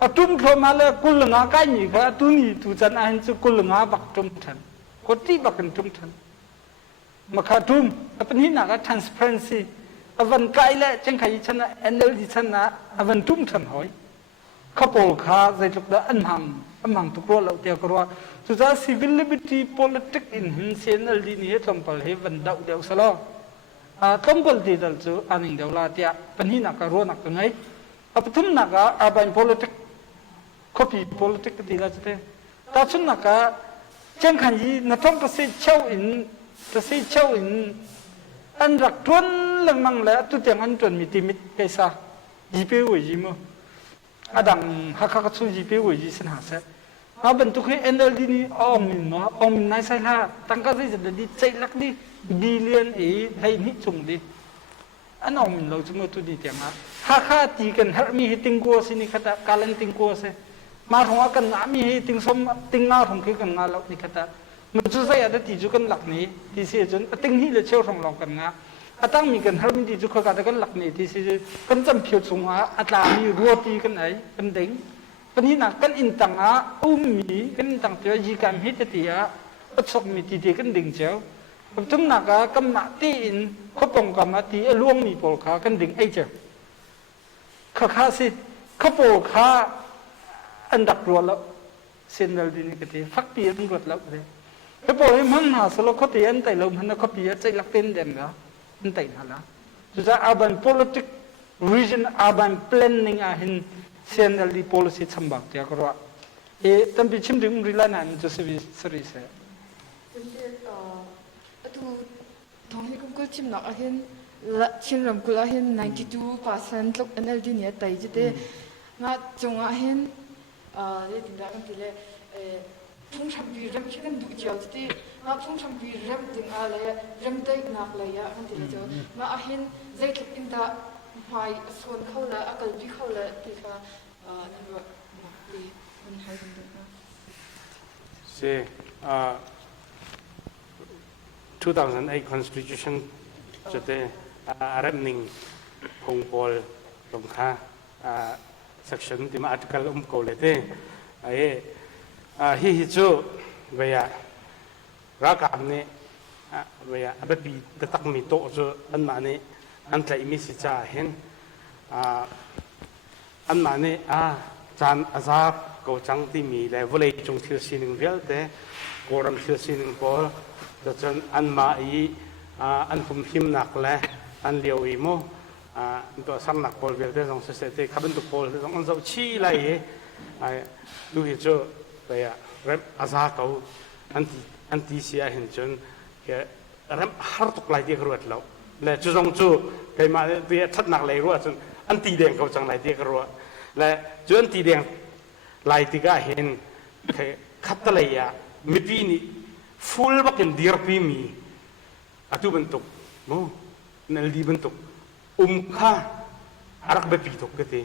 atum thlo ma le kul nga kai ni kha tu ni tu chan an chu kul nga bak tum than ko ti bak kan tum than ma kha tum apan hi na ka transparency avan kai le cheng khai chan na NLD chan na avan tum than hoi khapol kha zai tuk da an hang tu ko lo te ko wa tu za civil liberty politics in hin NLD ni he tompal he van dau deu salo tompal ti dal chu aning deu la tia pan hi na ka ro nak ngai apathum na ka urban politics copy politics ti la chete ta chun na ka cheng khan yi na thong ta se chau in an rak tuan lang mang la tu tiang an tuan mi ti mit kai sa ji pe wo ji mo adang ha kha ka chu ji pe wo ji san ha se ma ban tu khi NLD ni ong min nai sai la tang ka sai di chai lak di billion e thai ni chung di an ong min lo chu mo tu di tiang ha kha ti kan har mi hi ting ko sini khata kalan ting ko se ma thong kan na mi hi ting som ting nga thong khi kan nga lo ni khata ma chu sai ada ti chu kan lak ni ti se chun ting hi le cheu thong lo kan nga atang mi kan har mi ti chu kha ka kan lak ni ti se kan cham phiu chung atla mi ro ti kan ai kan ding kan hi na kan in tang mi kan in tang te ji kan hi te ti achok mi ti kan ding cheu tum na ka kam ma ti in khopong ka ma ti luang mi pol kha kan ding ai che kha si khopol kha an dak ro lo signal di ni kati fak pi an rot lo de khopol man ha solo khoti an tai lo man khopi chai lak ten den ga an tai na la za urban politics region urban planning a hin signal di policy chambak te ko ro e tam bi chim ding ri la nan jo service atu thong hi kum kul chim nak a hin chin ram kul a hin 92% lok NLD ni tai jite nga chung a hin le tin da kan ti le thung tham bi ram chi kan du jiao jite nga thung tham bi ram ding a le ram dai nak le ya kan ti le jo nga a hin zai thuk in da mai son khola akal bi khola ti ka ni ro li man hai ding da se 2008 constitution จะได้รัฐนิ่งพงพอลลงค่า section ที่มา article โกเลยเต้ฮิจูเวียรักอันนี้เวียแบบบีตักมีโตจูอันมาเนี่ยอันใจมีสิจ่าเห็นอันมาเนี่ยจานอาซาก็จังที่มีเลเวลจงเชื่อสิ่งเดียวแต่ก็รำเชื่อสิ่งพอจะจนอันมาอันผมพิมพ์หนักเลยอันเลียวอีโมตัวสังนักพอลเวลเดสองเสด็จขับตัวพอลสองอันจะชี้เลยดูเหตุจูไปเริ่มอาซาเขาอันที่เสียเห็นจนเริ่มฮาร์ตุกไล่ที่กระโดดแล้วและจู่จงจู่ไปมาเดียทัดหนักเลยรู้ว่าจนอันตีแดงเขาจังไล่ที่กระโดดและจนตีแดงไล่ที่ก็เห็นขัดตะเลยไม่ปีนี่ฟูลบักเห็นดีร์ปีมีอัตุบันตุกโม่นั่นดีบันตุกข้าอารักแบบปีตุกก็ที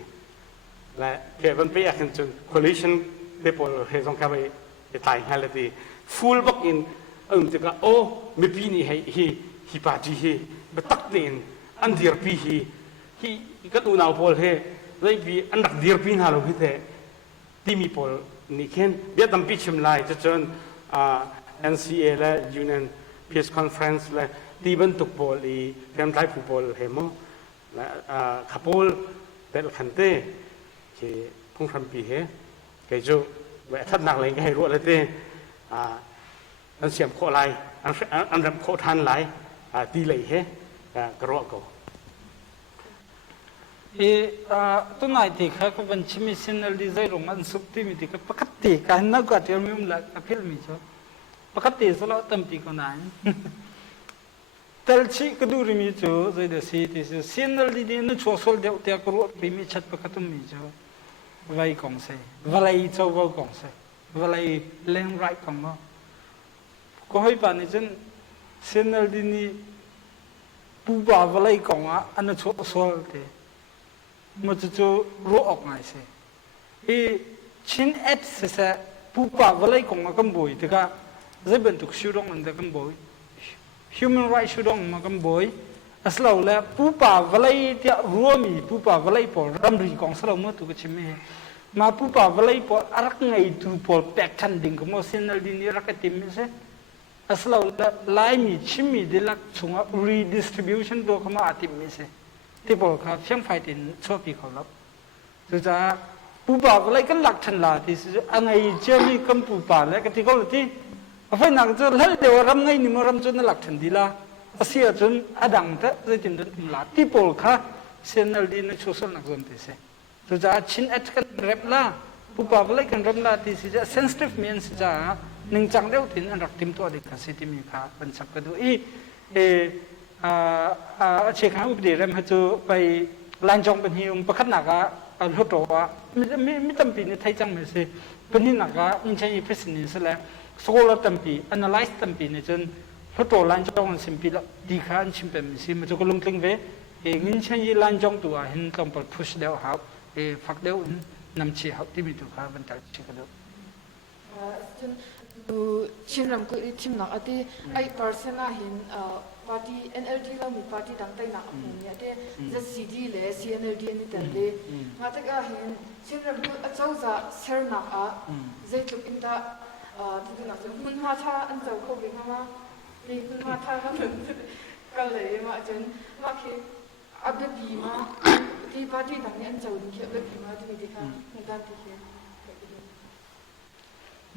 และแค่บันไปอยากเห็นจน coalition people เฮซองข้าไปตายฮะเลยทีฟูลบักเห็นจะก็โอ้ไม่ปีนี่ให้ปาจีให้ไปตักเดินอันดีร์ปีให้ก็ตัวน่าพอลให้เลยปีอันดักดีร์ปีน่าลูกที่ที่มีพอลนี่เห็นเบียดตั้งปีชิมไล่จะจนNCA และ Union Peace Conference และที่บรรทุกพอลีเรียนไทยผู้พอลเฮโมและขับพอลเป็นขันเต้ที่พุ่งทำปีเหเกจูเวทัดนักเลยก็ให้รู้เลยเต้อันเสียมโคไลอันรำโคทันไหลตีเลยเหกระโดดก็ตัวไหนที่เขาก็เป็นชิมิสินอลดีไซน์ลงอันสุดที่มีที่ก็ปกติการนักการเรียนมีหลักอภิรมีจ้ะปกติสละตั้มปีก็นานแต่ชีก็ดูริมีจ้ะใจเดียสิที่สินอลดีนี่นึกชัวร์สุดเดียวที่กระโดดไปมีชัดปกติมีจ้ะวัยกองเซ่วัยเจ้าวัยกองเซ่วัยเลี้ยงไรกองมั้งก็ให้ป่านนี้จนสินอลดีนี่ผู้บ่าววัยกองอันนั้นชัวร์สุดเดียมันจะรู้ออกไงสิชินเอ็ดเสร็จผู้ป่าวอะไรของมันก็บ่อยแต่ก็จะเป็นทุกชุดองมันจะก็บ่อย human rights ชุดองมันก็บ่อยอัสลาแล้วผู้ป่าวอะไรที่รู้มีผู้ป่าวอะไรพอรำรีของสลามันทุกชิมเฮมาผู้ป่าวอะไรพอรักไงทุพอแปลกทันดิ่งก็มันเส้นนั้นนี่รักติมิเสอัสลาแล้วไล่มีชิมมีเดลักชง redistribution ตัวเขามาติมิเสที่บอกครับเชียงไฟตินชอบปีเขาแล้วจะจะผู้ป่าวอะไรก็หลักทันลาที่สุดอันไหนเจ้ามีคำผู้ป่าวแล้วก็ที่เขาที่ไฟหนักจนแล้วเดี๋ยวรำไงนี่มันรำจนหลักทันดีละเสียจนอดังเถอะจะจินตนลาที่บอกครับเซนนัลดีนช่วยสนักจนที่เสจะจะชินเอ็ดกันเร็บละผู้ป่าวอะไรกันรำละที่สุดจะ sensitive means จะหนึ่งจังเดียวถึงอันรักทิมตัวเด็กสิที่มีค่ะเป็นสักกระดูเช็คหาอุปเดตเริ่มให้จูไปลานจงเป็นหิวประคัดหนักอ่ะรถตัวไม่ตั้มปีนี่ไทยจังไม่ใช่เป็นหินหนักอินเชนีเพสนิสแล้วสโคลตั้มปี analyze ตั้มปีนี่จนรถตัวลานจงมันสิบปีละดีข้าชิมเป็นสิมันจะก็ลงทิ้งไว้อินเชนีลานจงตัวเห็นต้องไป push เดียวหาฝักเดียวนำเชี่ยวที่มีตัวข้าบรรทัดเชี่ยวกันดูชินรำกุอีทิมนักที่ไอ้ person น่ะเห็นparty NLD เรามี party ต่างๆนักผมเนี่ยที่จะ CD เลย CNLD นี่แต่เลยมาแต่ก็เห็นชินรำกุเจ้าจะเชิญนักจะจุดอินดาที่นักมันมาท่าอันเจ้าเขาเป็นมามีมันมาท่าก็เหมือนก็เลยมาจนมาคิดอัปเดตดีมาที่ party ต่างๆอันเจ้านี่คิดอัปเดตดีมาที่มีที่ค่ะในการที่คิด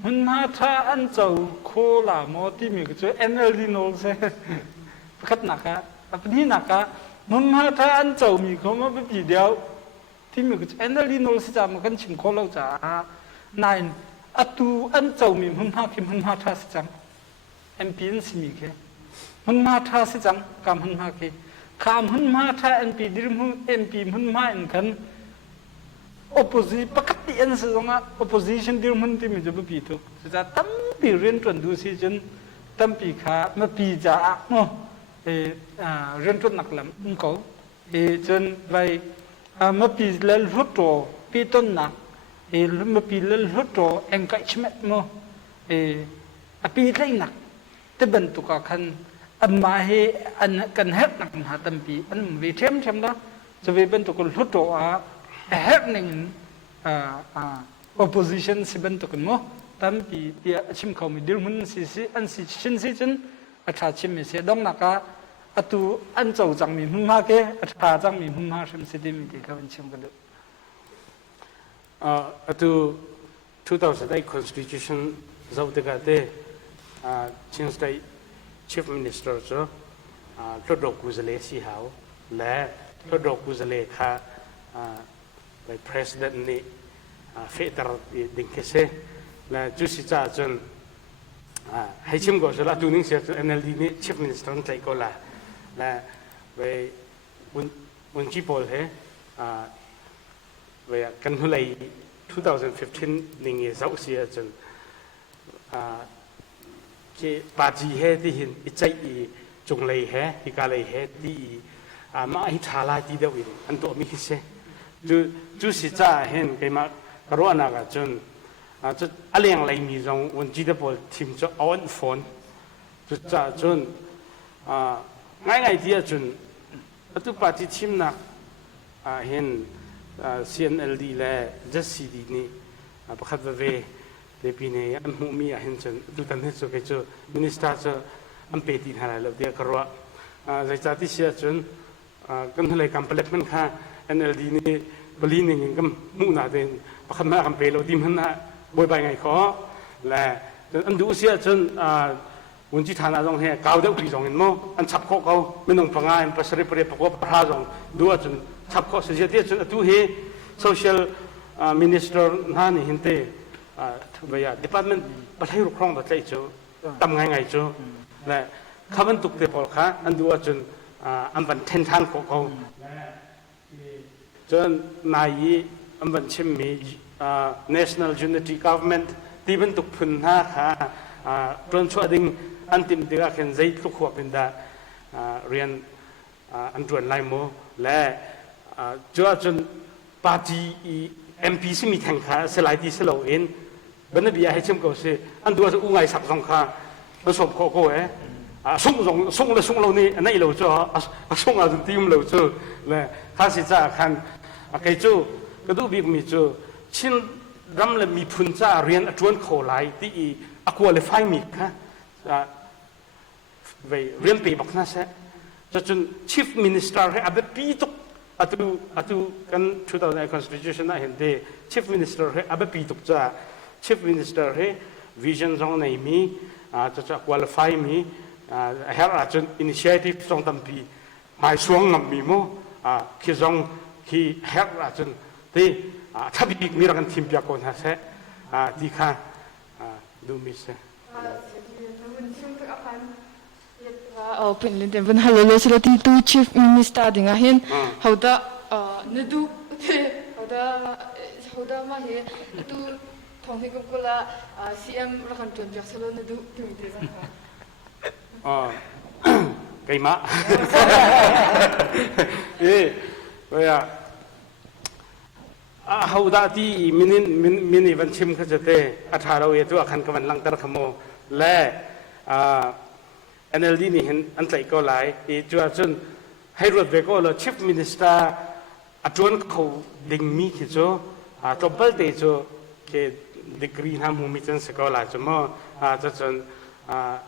มันมาท่าอันเจ้าโคลาโมที่มีก็จะ NLD โนลเซ่ขัดหนักอะเป็นที่หนักมันมาท่าอันเจ้ามีเขามาเป็นปีเดียวที่มีก็จะ NLD โนลสิจ้ามันกันชิมโคเราจ้านายอัตูอันเจ้ามีมันมาคิมมันมาท่าสิจัง MP นสิมีแค่มันมาท่าสิจังกำมันมาแค่คำมันมาท่า MP ดิมมัน MP มันมาอันกันopposition ปกติอันสิ่งนั้น opposition ดิมันที่มีจะเป็นปีทุกจะตั้มปีเรียนจนดูสิจนตั้มปีขามาปีจ่าเนาะเรียนจนหนักลำมันก็จนไปมาปีเล่นรถโตปีต้นหนักมาปีเล่นรถโต engagement เนาะปีเล่นหนักแต่บรรทุกคัน อันมาให้อันกันเฮ็ดนักหาตั้มปีอันวิเทียมนะจะไปเป็นตัวคนลุดตัวเฮ็ดหนึ่งopposition สิเป็นตัวคนมั้งตั้มปีเดียชิมเขามีดิลมันสิอันสิชินสิจนอาชาชิมมีเสียดองนักอัตุอันเจ้าจังมีหุ่นมาเกะอาชาจังมีหุ่นมาชิมสิดีมีเด็กเขาเป็นชิมกันด้วยอัตุ2008 constitution เจ้าเด็กเต้ชินสไต chief minister จ้ะทดลองกุศลสีหาวและทดลองกุศลค่ะไป president นี่เฟดรัลดิ่งเกษและจุดสิจ้าจนให้ชิมก็จะละตัวนึงเสีย NLD นี่ chief minister นั่นใจก็ละและไปบนจีโพลไปกันทุลัย2015นิ่งเจ้าเสียจนที่ปาจีเฮที่เห็นอิจัยจงเลยเฮที่กาเลยเฮที่มาอิทาลาที่เดียวกันอันตัวมีเสจุสิจ้าเห็นกันมากรัวนักจนจะอะไรอย่างไรมีจงวันจีเดบอลทีมจะเอาอันฟอนจุจ้าจนง่ายๆที่จนตุปาจีทีมนักเห็นCNLD และ JCD นี่ประคับเวเลปีนี้อันหูมีเห็นจนดูตันเห็นสุขจูมินิสตาจะอันเป็นที่หาแล้วเดียกรัวใจจ่าที่เสียจนกันทะเลกำเปล็ดมันค่ะ NLD นี่บริหนึ่งก็มุ่งหน้าเดินประคับมาคำเปรย์เราดีมันนะบอยไปไงขอและอันดูเสียจนวันที่ฐานะตรงนี้ก้าวเดียวปีสองเห็นมั้งอันชับข้อเขาไม่ต้องฟังงานภาษาเรียบเรียบประกอบพระจงดูจนชับข้อเสียที่จนตัวเฮ social minister นั่นเห็นเต้วิยา department ประเทศครองแบบใจจูทำไงจูและข้ามันตุกเตปอลค่ะอันดูจนอันวันเทนทันของเขาจนนายอันวันเช่นมี national unity government ที่มันตุกพื้นหน้าค่ะตอนช่วงดิ่งอันติมเดียกันใจทุกขวบเป็นดาเรียนอันตรวจไล่โมและจนปาร์ตี้MP สิมีแข่งขันสลายที่สโลเอ็นบันทึกให้ชิมก็สิอันตัวจะอุ้งไงสับสองข้าผสมโคโค่ส่งเรานี่อันนี้เราจ้าส่งเอาทีมเราจ้าและข้าศึกจ้าขันใครจ้าก็ดูบีกมีจ้าชินรำเลยมีพุนจ้าเรียนจวนโคไลที่อควาเลไฟมีค่ะเรียนปีบักน่าเสจะจน chief minister ให้อาเบปีตุกatu kan 2009 constitution na hindi chief minister he abe pituk cha chief minister he vision zong nei mi cha qualify mi her achun initiative zong tampi mai suang ngam mi mo ki zong ki her achun te thabi mi ra kan thim pya kon ha se ti kha du mi seเป็นเรื่องเป็นฮัลโหลเลยสิเราที่ตู้ chief minister ดิ่งอ่ะเห็นเขาได้นึกดูเขาได้มาเห็นตู้ท้องที่กุกละ CM รักกันจนจากสโลนึกดูถึงเรื่องไก่มาเว้ยเขาได้ที่มินิวันชิมเขาจะเตะอัฐาเราเอตัวขันกำลังตระขโมและNLD นี่เห็นอันใจก็หลายจนให้รวดเร็วก็เลย Chief Minister จวนเขาดึงมีคิดจ้าตัวเปิลเตจ้าแค่ดีกรีทำมุมิจนสกอลาจมั่วจน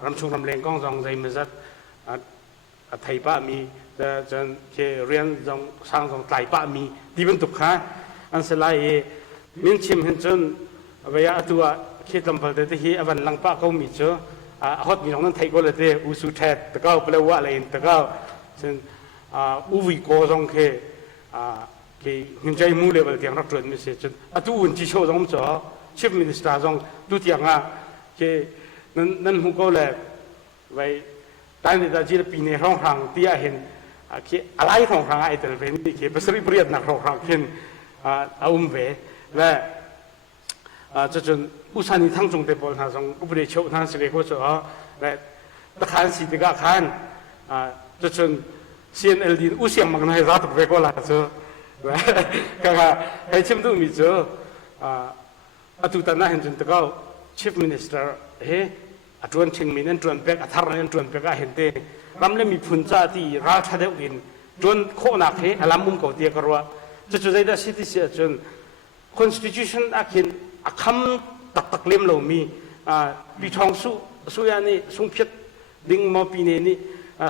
รำชงรำเลงก้องจงใจมือจัดไทยป้ามีจนแค่เรียนจงสร้างจงไต่ป้ามีดีเป็นตุกขาอันสลายมินชิมเห็นจนเวลาตัวแค่ลำพังแต่ที่อวันหลังป้าเขามีจ้าฮอตมีน้องนั้นไทยก็เลยเตะอุสุเทตตะก้าวเปล่าว่าอะไรตะก้าวเช่นอุวิโกจงเคหินใจมูเลเวลที่ยังรับตรวจมิเศษจนตู้อุ่นจีโชจงจ่อชิฟมินิสตาจงดูที่ยังนั้นหูก็เลยไว้ตอนนี้ตาจีปีนี้ร้องรังที่เห็นอะไรร้องรังไอ้แต่เป็นที่ภาษาริบเรียดนักร้องรังเห็นเอาเวและจนอุตสาหนี้ทั้งจงเตปอลทั้งจงอุปเดชทั้งสิเลโกจ่อและตะขันสิตะก้าขันจน CNLD อุเสียงมันให้รัฐไปก็ลาจ้ะก็ให้ชิมดูมีจ้ะตุตันน่าเห็นจนตะก้า Chief Minister เฮ้จวนชิงมีนั่นจวนเป็กทาร์นั่นจวนเป็กเห็นเต รำเล่มีพุนจ่าที่ราชเดวินจนโคนักเฮอลัมมุมเก่าเตียกรัวจะจุดใจได้สิทธิเสียจน constitution อาคินอาคำตักเลี้ยมเรามีปีทองสุยานี่สงเพียดดิ่งมาปีนี้นี่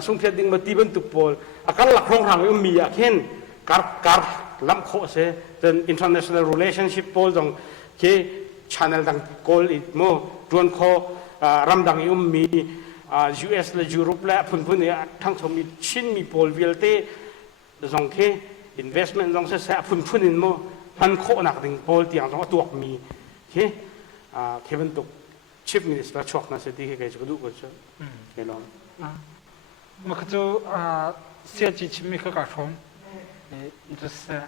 สงเพียดดิ่งมาตีบันตุกโพลอาการหลักของทางมีอาคินการลำโคเสจน international relationship โพลจงเค channel ดังโกลอีกโมจวนโครำดังยุมมีUS และยุโรปและพุ่นเนี่ยทั้งสองมีชิ้นมีโพลวิลเต้จงเค investment จงเสียพุ่นนี่โมพันโคนักดิ่งโพลที่อย่างจงตัวมีเคเป็นตุก chief minister ชกนั่นสิที่เขาจะดูก็จะเห็นหรอมันก็จะเสียจีมีข้อการทงจะเสีย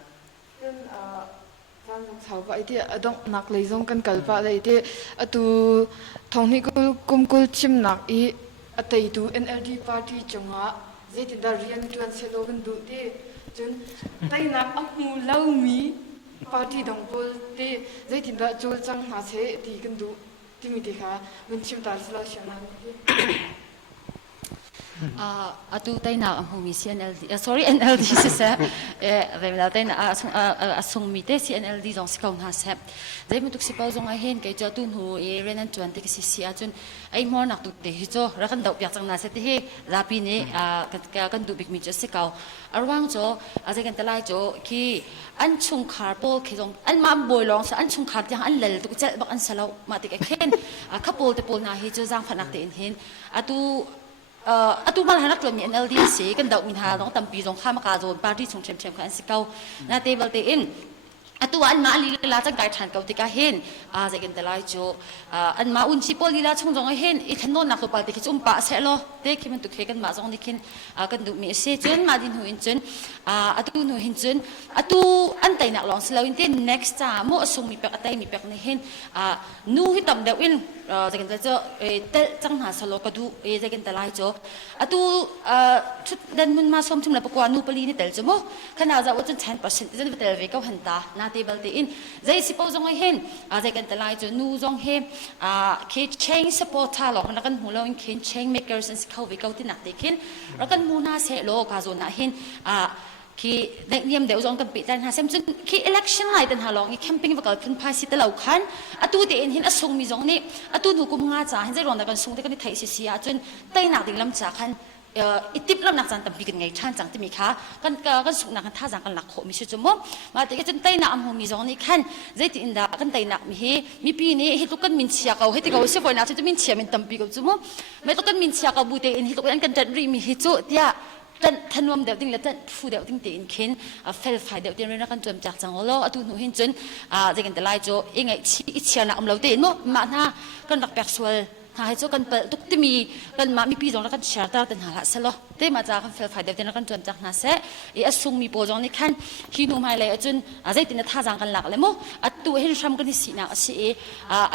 การลงสาวไปที่ต้องนักเลยจงกันกัลปะเลยที่ตูทองนี้กุมชิมนักอีแต่ดู NLD party จงอ่ะเจติดาเรียนจวนเซโลกันดูที่จนแต่นักอัมมูเล่ามีparty ดงโพลที่เจติดาจูจังหาเสดีกันดูที่มีที่ค่ะมันชิมตาสลาชนะatu taina amhumi CNLD sorry NLD se remla taina asung mi te CNLD jong skaun ha sep dei mutuk sipau jong a hen ke cha tun hu e renan 20 ke si a chun ai mor nak tu te hi cho ra kan dau pyak chang na se te he rapi ne kan du big mi cha sikau arwang cho a je kan talai cho ki an chung khar pol ke jong an ma boi long sa an chung khar yang an lel tu cha bak an salau ma te ke hen couple te pol na hi cho jang phanak te in hen atu mal hanak lo mi NLD se kan dau min ha dong tampi jong kha ma ka zon party chung chem khan sikau na table te in atu an ma li la chang dai than kau ti ka hen je gen talai cho an ma un chi pol li la chung jong hen I than non nak to pal te ki chum pa se lo te ki men tu khe kan ma jong ni kin kan du mi se chen ma din hu in chen atu nu hin chen atu an tai nak long selo in te next ta mo asung mi pek atai mi pek ni hen nu hi tam deu in je gen ta cho te chang ha salo ka du je gen talai cho atu chut dan mun ma som chum la pakwa nu pali ni tel cho mo khana za wo chen 10% jen tel ve ka han ta na table te in zai sipo jong ai hen je gen talai cho nu jong he ke change support ta lo na kan hulo in kin change makers and kau ve kau ti nak te kin ra kan mu na se lo ka zo na hen ki nek niam deu jong kan pi tan ha sem chun ki election lai tan ha long I camping va kal phun phai si ta lau khan atu te in hin asung mi jong ni atu nu kum nga cha hin zai ron da kan sung te kan ni thai si sia chun tai nak ding lam cha khan itip lam nak chan tam pi kan ngai chan chang ti mi kha kan suk nak kan tha jang kan lak kho mi si chu mo ma te chun tai na am hu mi jong ni khan zai ti inda kan tai nak mi he mi pi ni hi tu kan min chia kau he ti kau se foi na chu min chia min tam pi kau chu mo me to kan min chia kau bu te in hi tu kan tan ri mi hi chu tiaท่านรวมเดี๋ยวดิ้งแล้วท่านผู้เดี๋ยวดิ้งตีนเข็นเฟลไฟเดี๋ยวเดี๋ยวเรากันจมจากจังโลอตุหนูเห็นจนจะกันแต่ไล่โจยังไงอิเชียนะเราตีนมั้งมาหน้ากันรักแปลกสวยหาให้โจกันเปิดทุกที่มีกันมามีปีจงแล้วกันเชียร์ตาตันหาละเสร็จแล้วเต้มาจากเฟลไฟเดี๋ยวเรากันจมจากน่าเสียไอ้สุ่มมีโปรจงนี่ขันที่หนุ่มให้เลยจนใจตีนท่าจังกันหลักเลยมั้งตัวเห็นช้ำกันที่สีน่ะสิ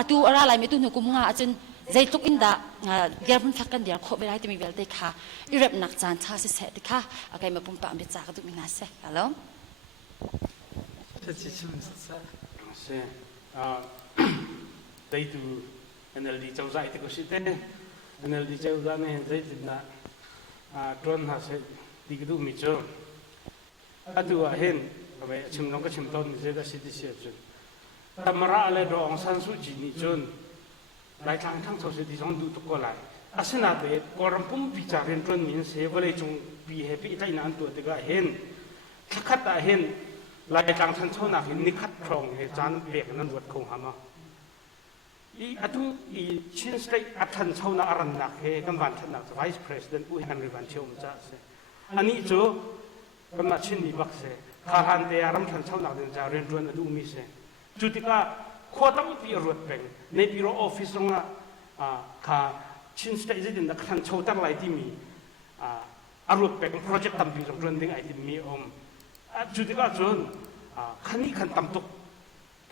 ตัวอะไรไม่ตัวหนูกุมงาจนใจทุกอินดาเดี๋ยวมันฟักกันเดี๋ยวขบไปได้ที่มีเวลาได้ค่ะอีเร็บนักจานท่าเสียดีค่ะอะไรมาปุ่มปามไปจากกันตุมินาเซ่ฮัลโหลจะชิมสักเซ่ได้ดู NLD เจ้าใจที่ก็สิเต้ NLD เจ้าใจเนี่ยใจติดนะตอนหาเซ่ดีก็ดูมิจฉาตัวเห็นเอาไปชิมน้องก็ชิมต้นมิจฉาได้สิทธิเสียจนทำมาระอะไรรองสันสุจีนี่จนหลายครั้งทั้งโซเชียลที่ต้องดูทุกคนเลยอาศัยนาเดชกรำปุ่มพิจารณาจนมีเสวเลยจงปีเหตุที่นั้นตัวเด็กเห็นขัดแต่เห็นหลายครั้งท่านชอบนักเห็นนิคัดครองเหตุการณ์เบียกนั้นรวดคงหามาอัตุชินสเตย์อัฐันชาวนาอารันนักเหตุกันวันท่านนัก Vice President อุ้ยฮันริวันเชียวมันจะเสอันนี้จู่กันมาชินดีบักเสข้าหันเตอารมณ์ท่านชาวนักเดินจะเรียนรู้นัดูมิเสจุดที่ก็ขวดตั้งปีรวดเป็นในปีรอออฟฟิศตรงนั้นข้าชินสเตย์จะเดินนักท่านชาวตั้งหลายที่มีอารวดเป็นโปรเจกต์ตั้งปีตรงนั้นดึงไอที่มีจุดที่ก็จนขันนี้ขันตั้มตุก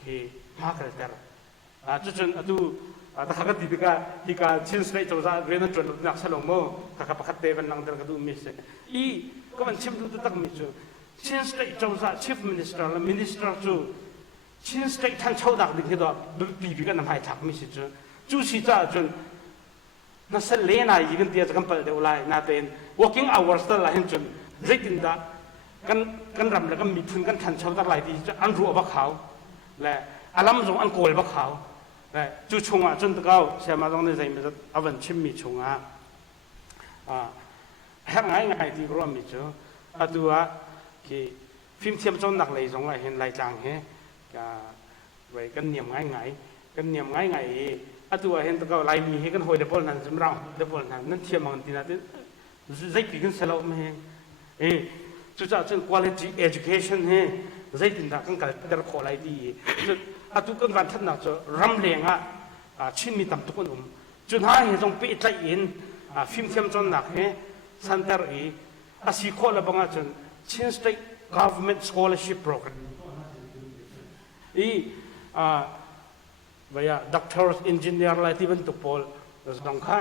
ที่มากเลยแต่จุดดูถ้าข้าติดที่ก็ชินสเตย์จะเรียนจนนักสลงโม่ข้าประคัตเตวันนั่งเดินก็ดูมิเสก็มันชิมดูตั้งมิจูชินสเตย์จะ Chief Minister และ Minister จูชินสเต็กท่านชาวดักดึงที่ตัวบีบีกันทำให้ถักไม่สิจนจู่สิจ้าจน นั่นเสเลน่ะยิงเตียจะกันเปิดเดี๋ยวไรน่าเป็น working hours ตลอดเห็นจนใจตินดากันรำแล้วก็มีทุนกันทันชาวตลาดที่จะอันรู้ว่าเขาและอารมณ์จงอันโกลว่าเขาและจู่ชงอ่ะจนตะเก้าเชื่อมาตรงนี้ใจมันจะเอาวันชิมมีชงอ่ะแห่งไงที่รู้มีเจอตัวที่ฟิล์มเทียมจนหนักเลยจงไรเห็นลายจางเฮก็ไว้กันเนียมง่ายกันเนียมง่ายตัวเห็นตะเก้าลายมีให้กันหอยเดบอลนั้นจำเราเดบอลนั้นนั่นเทียมมันตีนั่นใจปีกันเสร็จแล้วมั้ยจุดจ้าจน quality education เฮ้ใจตินดากันกันเดรขออะไรดีตุกันวันทัดนักจะรำเลียงชินมีตำตุกันจุดหาเห็นจงปีใจอินฟิล์มเทียมจนหนักเฮ้สันเตอร์สิขอละบังอาจนชิน state government scholarship program ว่าdoctors engineer อะไรที่เป็นตุปอลจะต้องค่ะ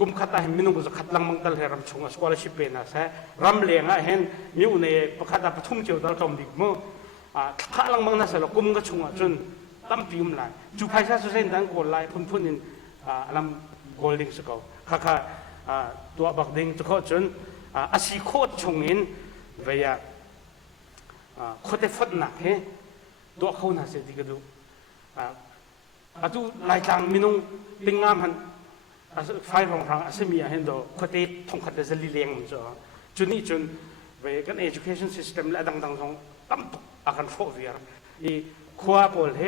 กุมขัดแต่มินุกุจะขัดลังมังตลเฮรำชงสกอลชิปเป็นนะใช่รำเลียงเห็นมิวในประคัดปฐุมเจียวตลอดดิกมั้งข้าลังมังนั่นสิเรากุมก็ชงจนตั้มปีมไหลจูไพซ่าสุดเส้นดังโกลไลพุ่นนินลำโกลดิงสกอข้าตัวบักดิงจะข้อจนอาศัยโคตรชงอินเวียโคตรฟัดหนักเฮ้ตัวเขาหน้าเสียดีก็ดูตัวลายจางมินุติงงามหันไฟรองทางอาศัยมีเห็นดอกคนที่ท่องขัดจะลีเลียงมันจ้ะจุดนี้จนเวกัน education system และดังๆตรงตั้มอาการโฟวิอาร์อีขวาโพลเฮ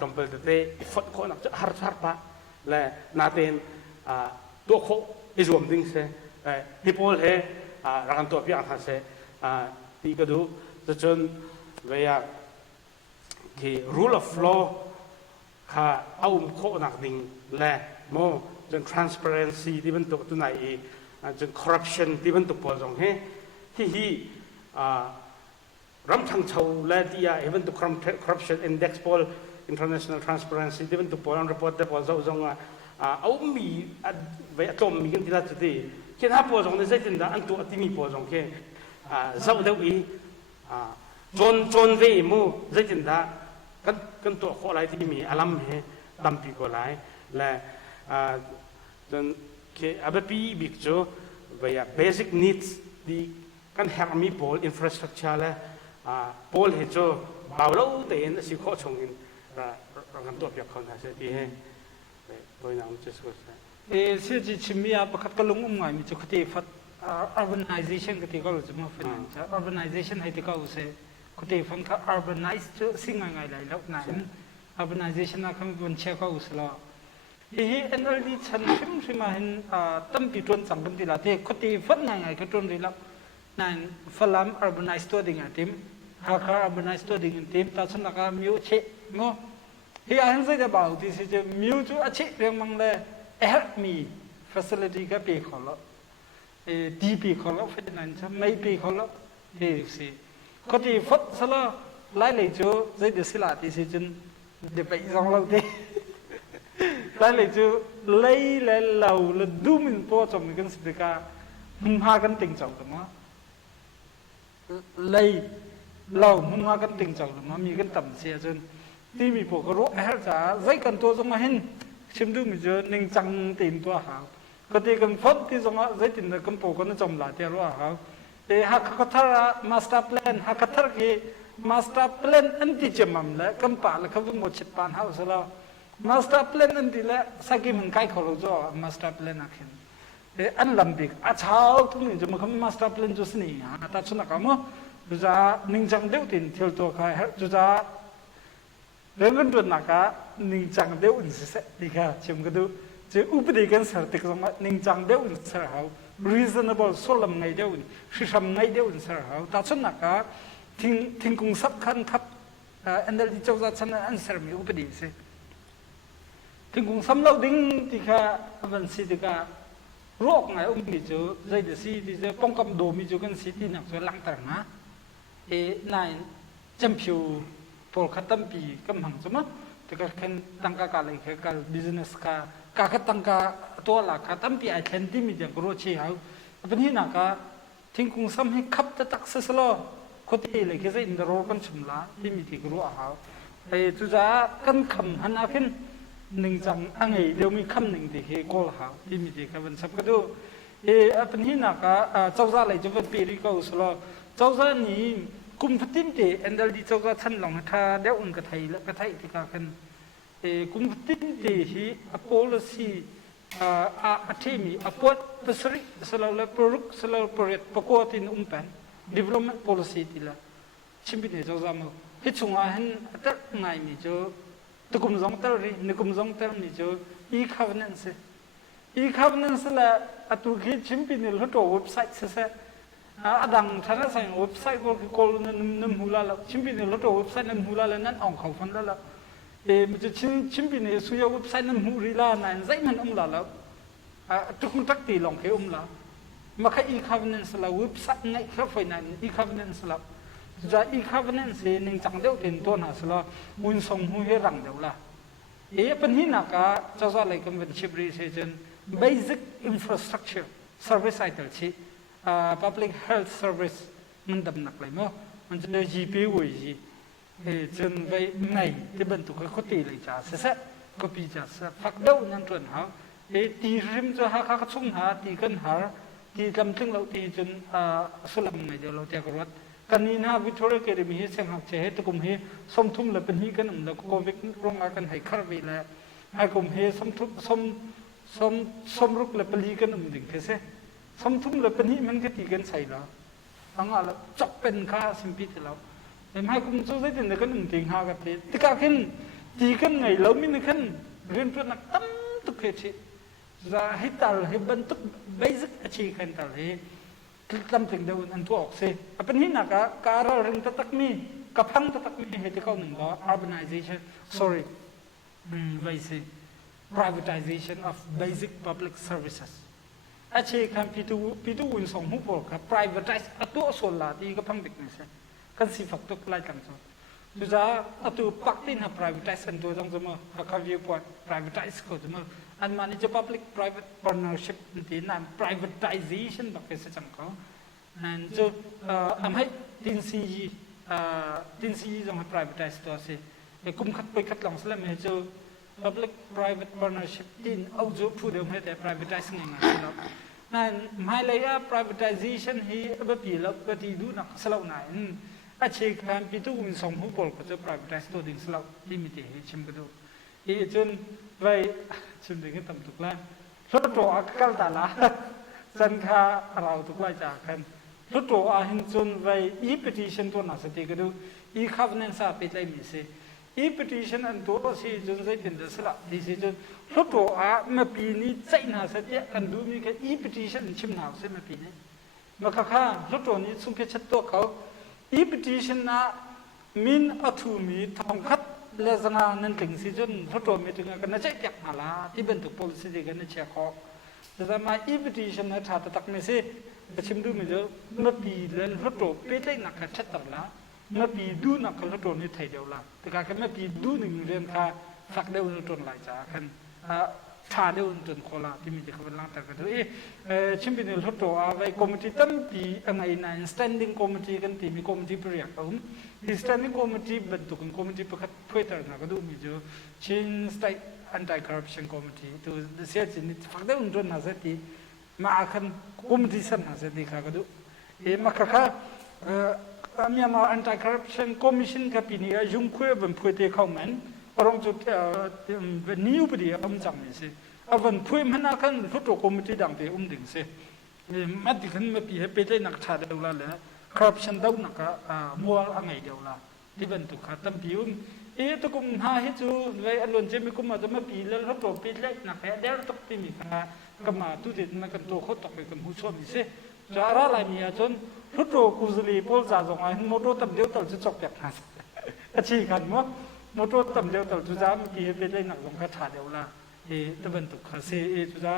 ตอมเปิลเตะฟัดคนนักจะฮาร์ดฮาร์ปะและนาเตนตัวโคอิจวมดิ้งเสฮิโพลเฮรักันตัวพี่อันทันเสที่ก็ดูจะจนเวียที่ rule of law ข้าเอาโคนักดิ้งและโมจน transparency ที่เป็นตัวไหนจน corruption ที่เป็นตัวปอจงเฮที่รำทางชาวและที่เป็นตัว corruption index poll international transparency ที่เป็นตัวปอล report ที่ปอจงเอามีไว้ต้มมีกันที่ละจุดที่แค่ถ้าปอจงในใจตินดาอันตัวที่มีปอจงแค่เจ้าเดียวจนเวมูใจตินดากันตัวข้ออะไรที่มีอารมณ์เฮตั้มปีก็หลายและจนเคอาเบปีบิกโจว่า basic needs ที่กันแฮร์มีโพล infrastructure และโพลเฮโจบ่าวเราแต่เห็นสิข้อชงอินเรากันตัวเปียกเขาหน้าเสียดีเฮโดยนำจะสุดเสียจีชิมีอาประคับกลงง่ายมีจุดที่ฟัด urbanization ก็ที่เขาจะมาฟังจ้ะ urbanization ให้ที่เขาเสียก็ที่ฟังถ้า urbanize จะสิ่งง่ายๆเลยแล้วนั่น urbanization นะเขาเป็นเชื่อเขาอุสละNLD ฉันชิมมาเห็นตั้มปีจวนสังคมที่ละที่คนที่ฟัดง่ายๆก็จนที่ละนั่นฝรั่ง urbanize ตัวดิ่งทีมหาก urbanize ตัวดิ่งทีมแต่ฉันละก็มิวเชงออันนี้จะบอกที่สิจะมิวจูอาชีพเรื่องมังเลยhelp me facility ก็ปีขอละดีปีขอละฟินแลนซ์ไม่ปีขอละที่สิคนที่ฟัดสละไล่เลยจูจะเดือดสิละที่สิจนเดี๋ยวไปสองเราที่ไล่เลยจูไล่เลยเราเลยดูมันพอจำกันสิเด็กมึงหากันติงจังตัวมั้งไล่เรามึงหากันติงจังตัวมั้งมีกันต่ำเสียจนที่มีพวกรู้ไอ้ฮะจ้าใจกันตัวจงมาเห็นชิมดูมีเจอหนึ่งจังตีนตัวหาวก็ที่กันฟัดที่จงมาใจตีนกันพวกกันจมหลายเท่ารู้หาวแต่หากเขาทาร์มาสเตอร์แพลนหากทาร์กีมาสเตอร์แพลนอันที่จะมั่มเลยกันป่าเลยเขาต้องหมดชิดปานหาวสละมาสเตอร์แพลนอันที่ละสักกี่มันใกล้เขารู้จ้ามาสเตอร์แพลนนักเห็นอันลำบิกอาเช้าทุกนี้จะมาคำมาสเตอร์แพลนจุดนี้ฮะแต่ชุนักมั้งจุดจะหนึ่งจังเดียวตีนเที่ยวตัวใครจุดจะเรื่องตัวนักหนึ่งจังเดียวอินสิเสดีค่ะชิมก็ดูจะอุปนิกันสารติกสมัยหนึ่งจังเดียวอินสารเขา reasonable ส่วนลำไงเดียวอินชิชำไงเดียวอินสารเขาแต่ชุนักทิ้งคงสับขันครับอันนั้นที่เจ้าจะฉันอันสารมีอุปนิสิทิ้งคงซ้ำเราดิ้งที่ค่ะวันสิที่ค่ะโรคไงอุ้มมีจูใจเดือดสิที่จะป้องกันโดมีจูกันสิที่หนักส่วนหลังต่างนะนายจำผิวพอขัดตั้มปีก็มั่งสมมติแต่ก็แค่ตั้งกาอะไรแค่การ business การตั้งกาตัวหลักขัดตั้มปีไอ้แทนที่มีอย่างกรัวเชี่ยวเป็นที่นักทิ้งคงซ้ำให้ขับจะตักเสสโลคนที่เลยแค่จะอินโดรกันชุมละที่มีที่กรัวเขาไอ้จุจ้ากันคำฮันอาฟิน หนึ่งจังอังเอเดี๋ยวมีคำหนึ่งที่เขาโกลหาที่มีที่เขาเป็นสับก็ดูเป็นที่นักเจ้าอะไรจะเป็นปีริโกสโลเจ้านี้กุมพัติมเตอันเดลดีเจ้าท่านลองท่าเดี๋ยวอุ่นกระไทยและกระไทยที่กันกุมพัติมเตฮีอ policy อาเทมีอปวดภาษาริสลาเลปรุกสลาปริตประกอบที่นุ่มเป็น development policy ที่ละชิมพิเนเจ้าจำฮิตสงอาหันตัดไงมีเจ้าตะกุมจงเตอร์รีนึกุมจงเตอร์มีเจ้าe-governance e-governance ละตุกิชิมพิเนลตัวเว็บไซต์เสียดังท่านสั่งเว็บไซต์ก็คือ call นั่นหูลาละชิมพิเนลตัวเว็บไซต์นั่นหูลาละนั่นอ่องเขาฟันละมันจะชิมพิเนสุยาเว็บไซต์นั่นหูรีลานั่นใจมันลาละทุกคนตักตีลองเขาลามาแค่ e-governance ละเว็บไซต์ไหนเขาไฟนั่น e-governance ละจะ e-governance หนึ่งจังเดียวเป็นตัวน่ะสละมุนส่งหูเฮรังเดียวละเป็นที่นักจะจะอะไรกันเป็นชิบรีเซจน basic infrastructure service ไอเดียที่ public health service มันดำหนักเลยมั้งมันจะได้ GP วิจีจนไปไหนที่บรรทุกเขาตีเลยจ้าเสร็จก็ปีจ้าฝักเดานั่นตัวหาตีริมจะหาข้าส่งหาตีกันหาตีจำถึงเราตีจนสุลัมไม่เดียวเราเจ้ากรวดกันนี้นะวิทยาเกษตรมีเสียงหักเฉยตุกุมเฮสมทุมเลยเป็นฮีกันแล้วก็วิกโรงงานกันให้คาร์บีแล้วให้กุมเฮสมทุมสมรุกเลยเป็นฮีกันดิ่งเสียสมทุมเลยเป็นฮีมันก็ตีกันใส่แล้วทั้งอะไรจับเป็นข้าสิมพิษแล้วเห็นไหมกุมสู้ได้ถึงกันดิ่งหากันตีที่การขึ้นตีกันไงแล้วมินขึ้นเรียนเพื่อนนักตั้มตุกเหตุจะให้ตัดให้บรรทุกเบสิกอาชีพกันตัดให้ทำถึงเดินอันตัวออกเสียเป็นที่นักการเรื่องตักมีกับพังตักมีเหตุเขาหนึ่งก็ urbanization sorry ไม่ใช่ privatization of basic public services อาชีพการพิจูวินส่งหูปกครับ privatize ตัวส่วนละที่กับพังเด็กนี่ใช่กันสิฝักตัวไล่กันส่วนดูจ้าตัวปักที่น่ะ privatize กันตัวต้องจะมาหากวิวปอด privatize ก็จะมาอันมันจะ public private partnership ที่นั่น privatization แบบเป็นสัจจะนั่นจะทำให้ดินซีจะมา privatize ตัวสิคุ้มคัดไปคัดลองสลับให้จะ public private partnership ที่เอาจะพูดเดี๋ยวให้แต่ privatize ไงนะครับนั่นหมายเลยว่า privatization ที่แบบปีแล้วก็ที่ดูนักสลับไหนอาชีพการพิจูวินส่งหูปอลก็จะ privatize ตัวดินสลับที่มีที่ชิมกันดูจนไปชิมถึงกันทำถูกแล้วรถตัวอักกัลตาละสันคาเราถูกไล่จากกันรถตัวอาหินจนไปpetition ตัวน่าสติกันดูcovenant ไปได้มีสิpetition อันตัวสิจนใจเป็นเดสละดีสิจนรถตัวมาปีนี้ใจน่าสติกันดูมีแค่ petition ชิมหนาวสิมาปีนี้มาข้ารถตัวนี้สุ่มเพชรตัวเขา petition นะมินอัตุมีทองคัดเลสนานั่นถึงสิจนรถตัวมีถึงกันน่าจะเก็บมาละที่เป็นถูก policy กันน่าจะขอแต่ทำไม petition นะถ้าตักไม่สิประชุมดูมีเยอะเมื่อปีเล่นรถตัวเป็นได้หนักชัดต่อละเมื่อปีดูหนักรถตัวนี่ไทยเดียวละแต่การเมื่อปีดูหนึ่งเรียนค่ะฝักเดียวรถตัวหลายจากกันชาเดียวจนโคลาที่มีจะเขาเป็นล่างแต่กันดูชิมเป็นรถตัวไปคอมมิตี้ตั้มปีอะไรนั่น standing committee กันที่มี committee เปรียบกันที่ standing committee บรรทุกกัน committee ประคับเพื่อแต่ละก็ดูมีเยอะเช่น state anti-corruption committee ตัวเสียจริงฝักเดียวจนน่าจะที่มาอาคันcommittee สันน่าจะที่เขาก็ดูมาค่ะมีมา anti-corruption commission กับปีนี้ยุ่งคุยเป็นผู้ที่เข้ามันรองจุดเป็นนิวไปดีจังนี่สิวันพูดมันนักขันรถตัวคอมมิตี้ดังไปดึงสิมาดิขันมาปีให้ไปได้นักชาเดียวละเลยcorruption ดาวนักมัวอะไรเดียวละที่เป็นตุกขัดตั้มปีตุกุมหาให้จูไว้อารมณ์เจมิกุมมาจะมาปีแล้วรถตัวปีเล็กนักแค่เดียวตกที่มีค่ะก็มาตุดิมันกันตัวเขาตกไปกันผู้ชมนี่สิจะอะไรมีจนรถตัวกุศลีพอลจ่าส่งไอ้โมโตตั้มเดียวต่อจะจบแบบนั้นอาชีพกันมั้งโมโตตั้มเดียวต่อจุดจ้าเมื่อกี้ไปได้หนักลงกระถาเดียวละตะวันตกขาเซจุดจ้า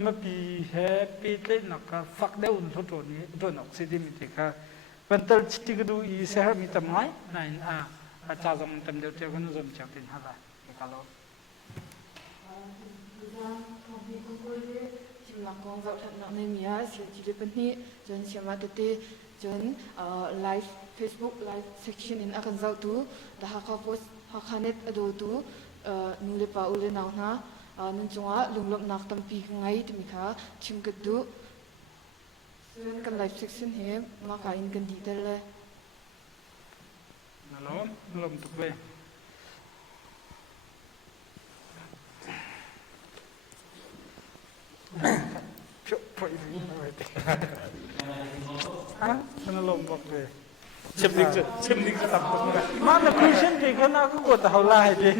เมื่อปีไปได้หนักฝักเดียวรถตัวนี้ตัวหนักสิที่มีแต่ค่ะวันตลชิติกดูอีเสียมีทำไมนั่นจ้าส่งตั้มเดียวเจ้าก็นุ่งจำจับเป็นอะไรกันแล้วชิมลังกองเราทำนักในมีอาเสียจีเดปนี้จนเชื่อมาตัวจนไลฟ์ Facebook ไลฟ์ section อินอาการเราตัวแต่หากเขาโพสหากเขาเน็ตดูตัว nu le pa u le naw na nun chunga lunglop nak tampi ka ngai timi kha thim ka du student kan life section he ma ka in kan di tel le nalom nalom tuk ve chụp phải gì vậy hả nalom bak ve chimnik tak mana question ti kana ko ta hawla hai de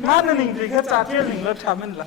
mana ning ti kha cha te ning la thamen la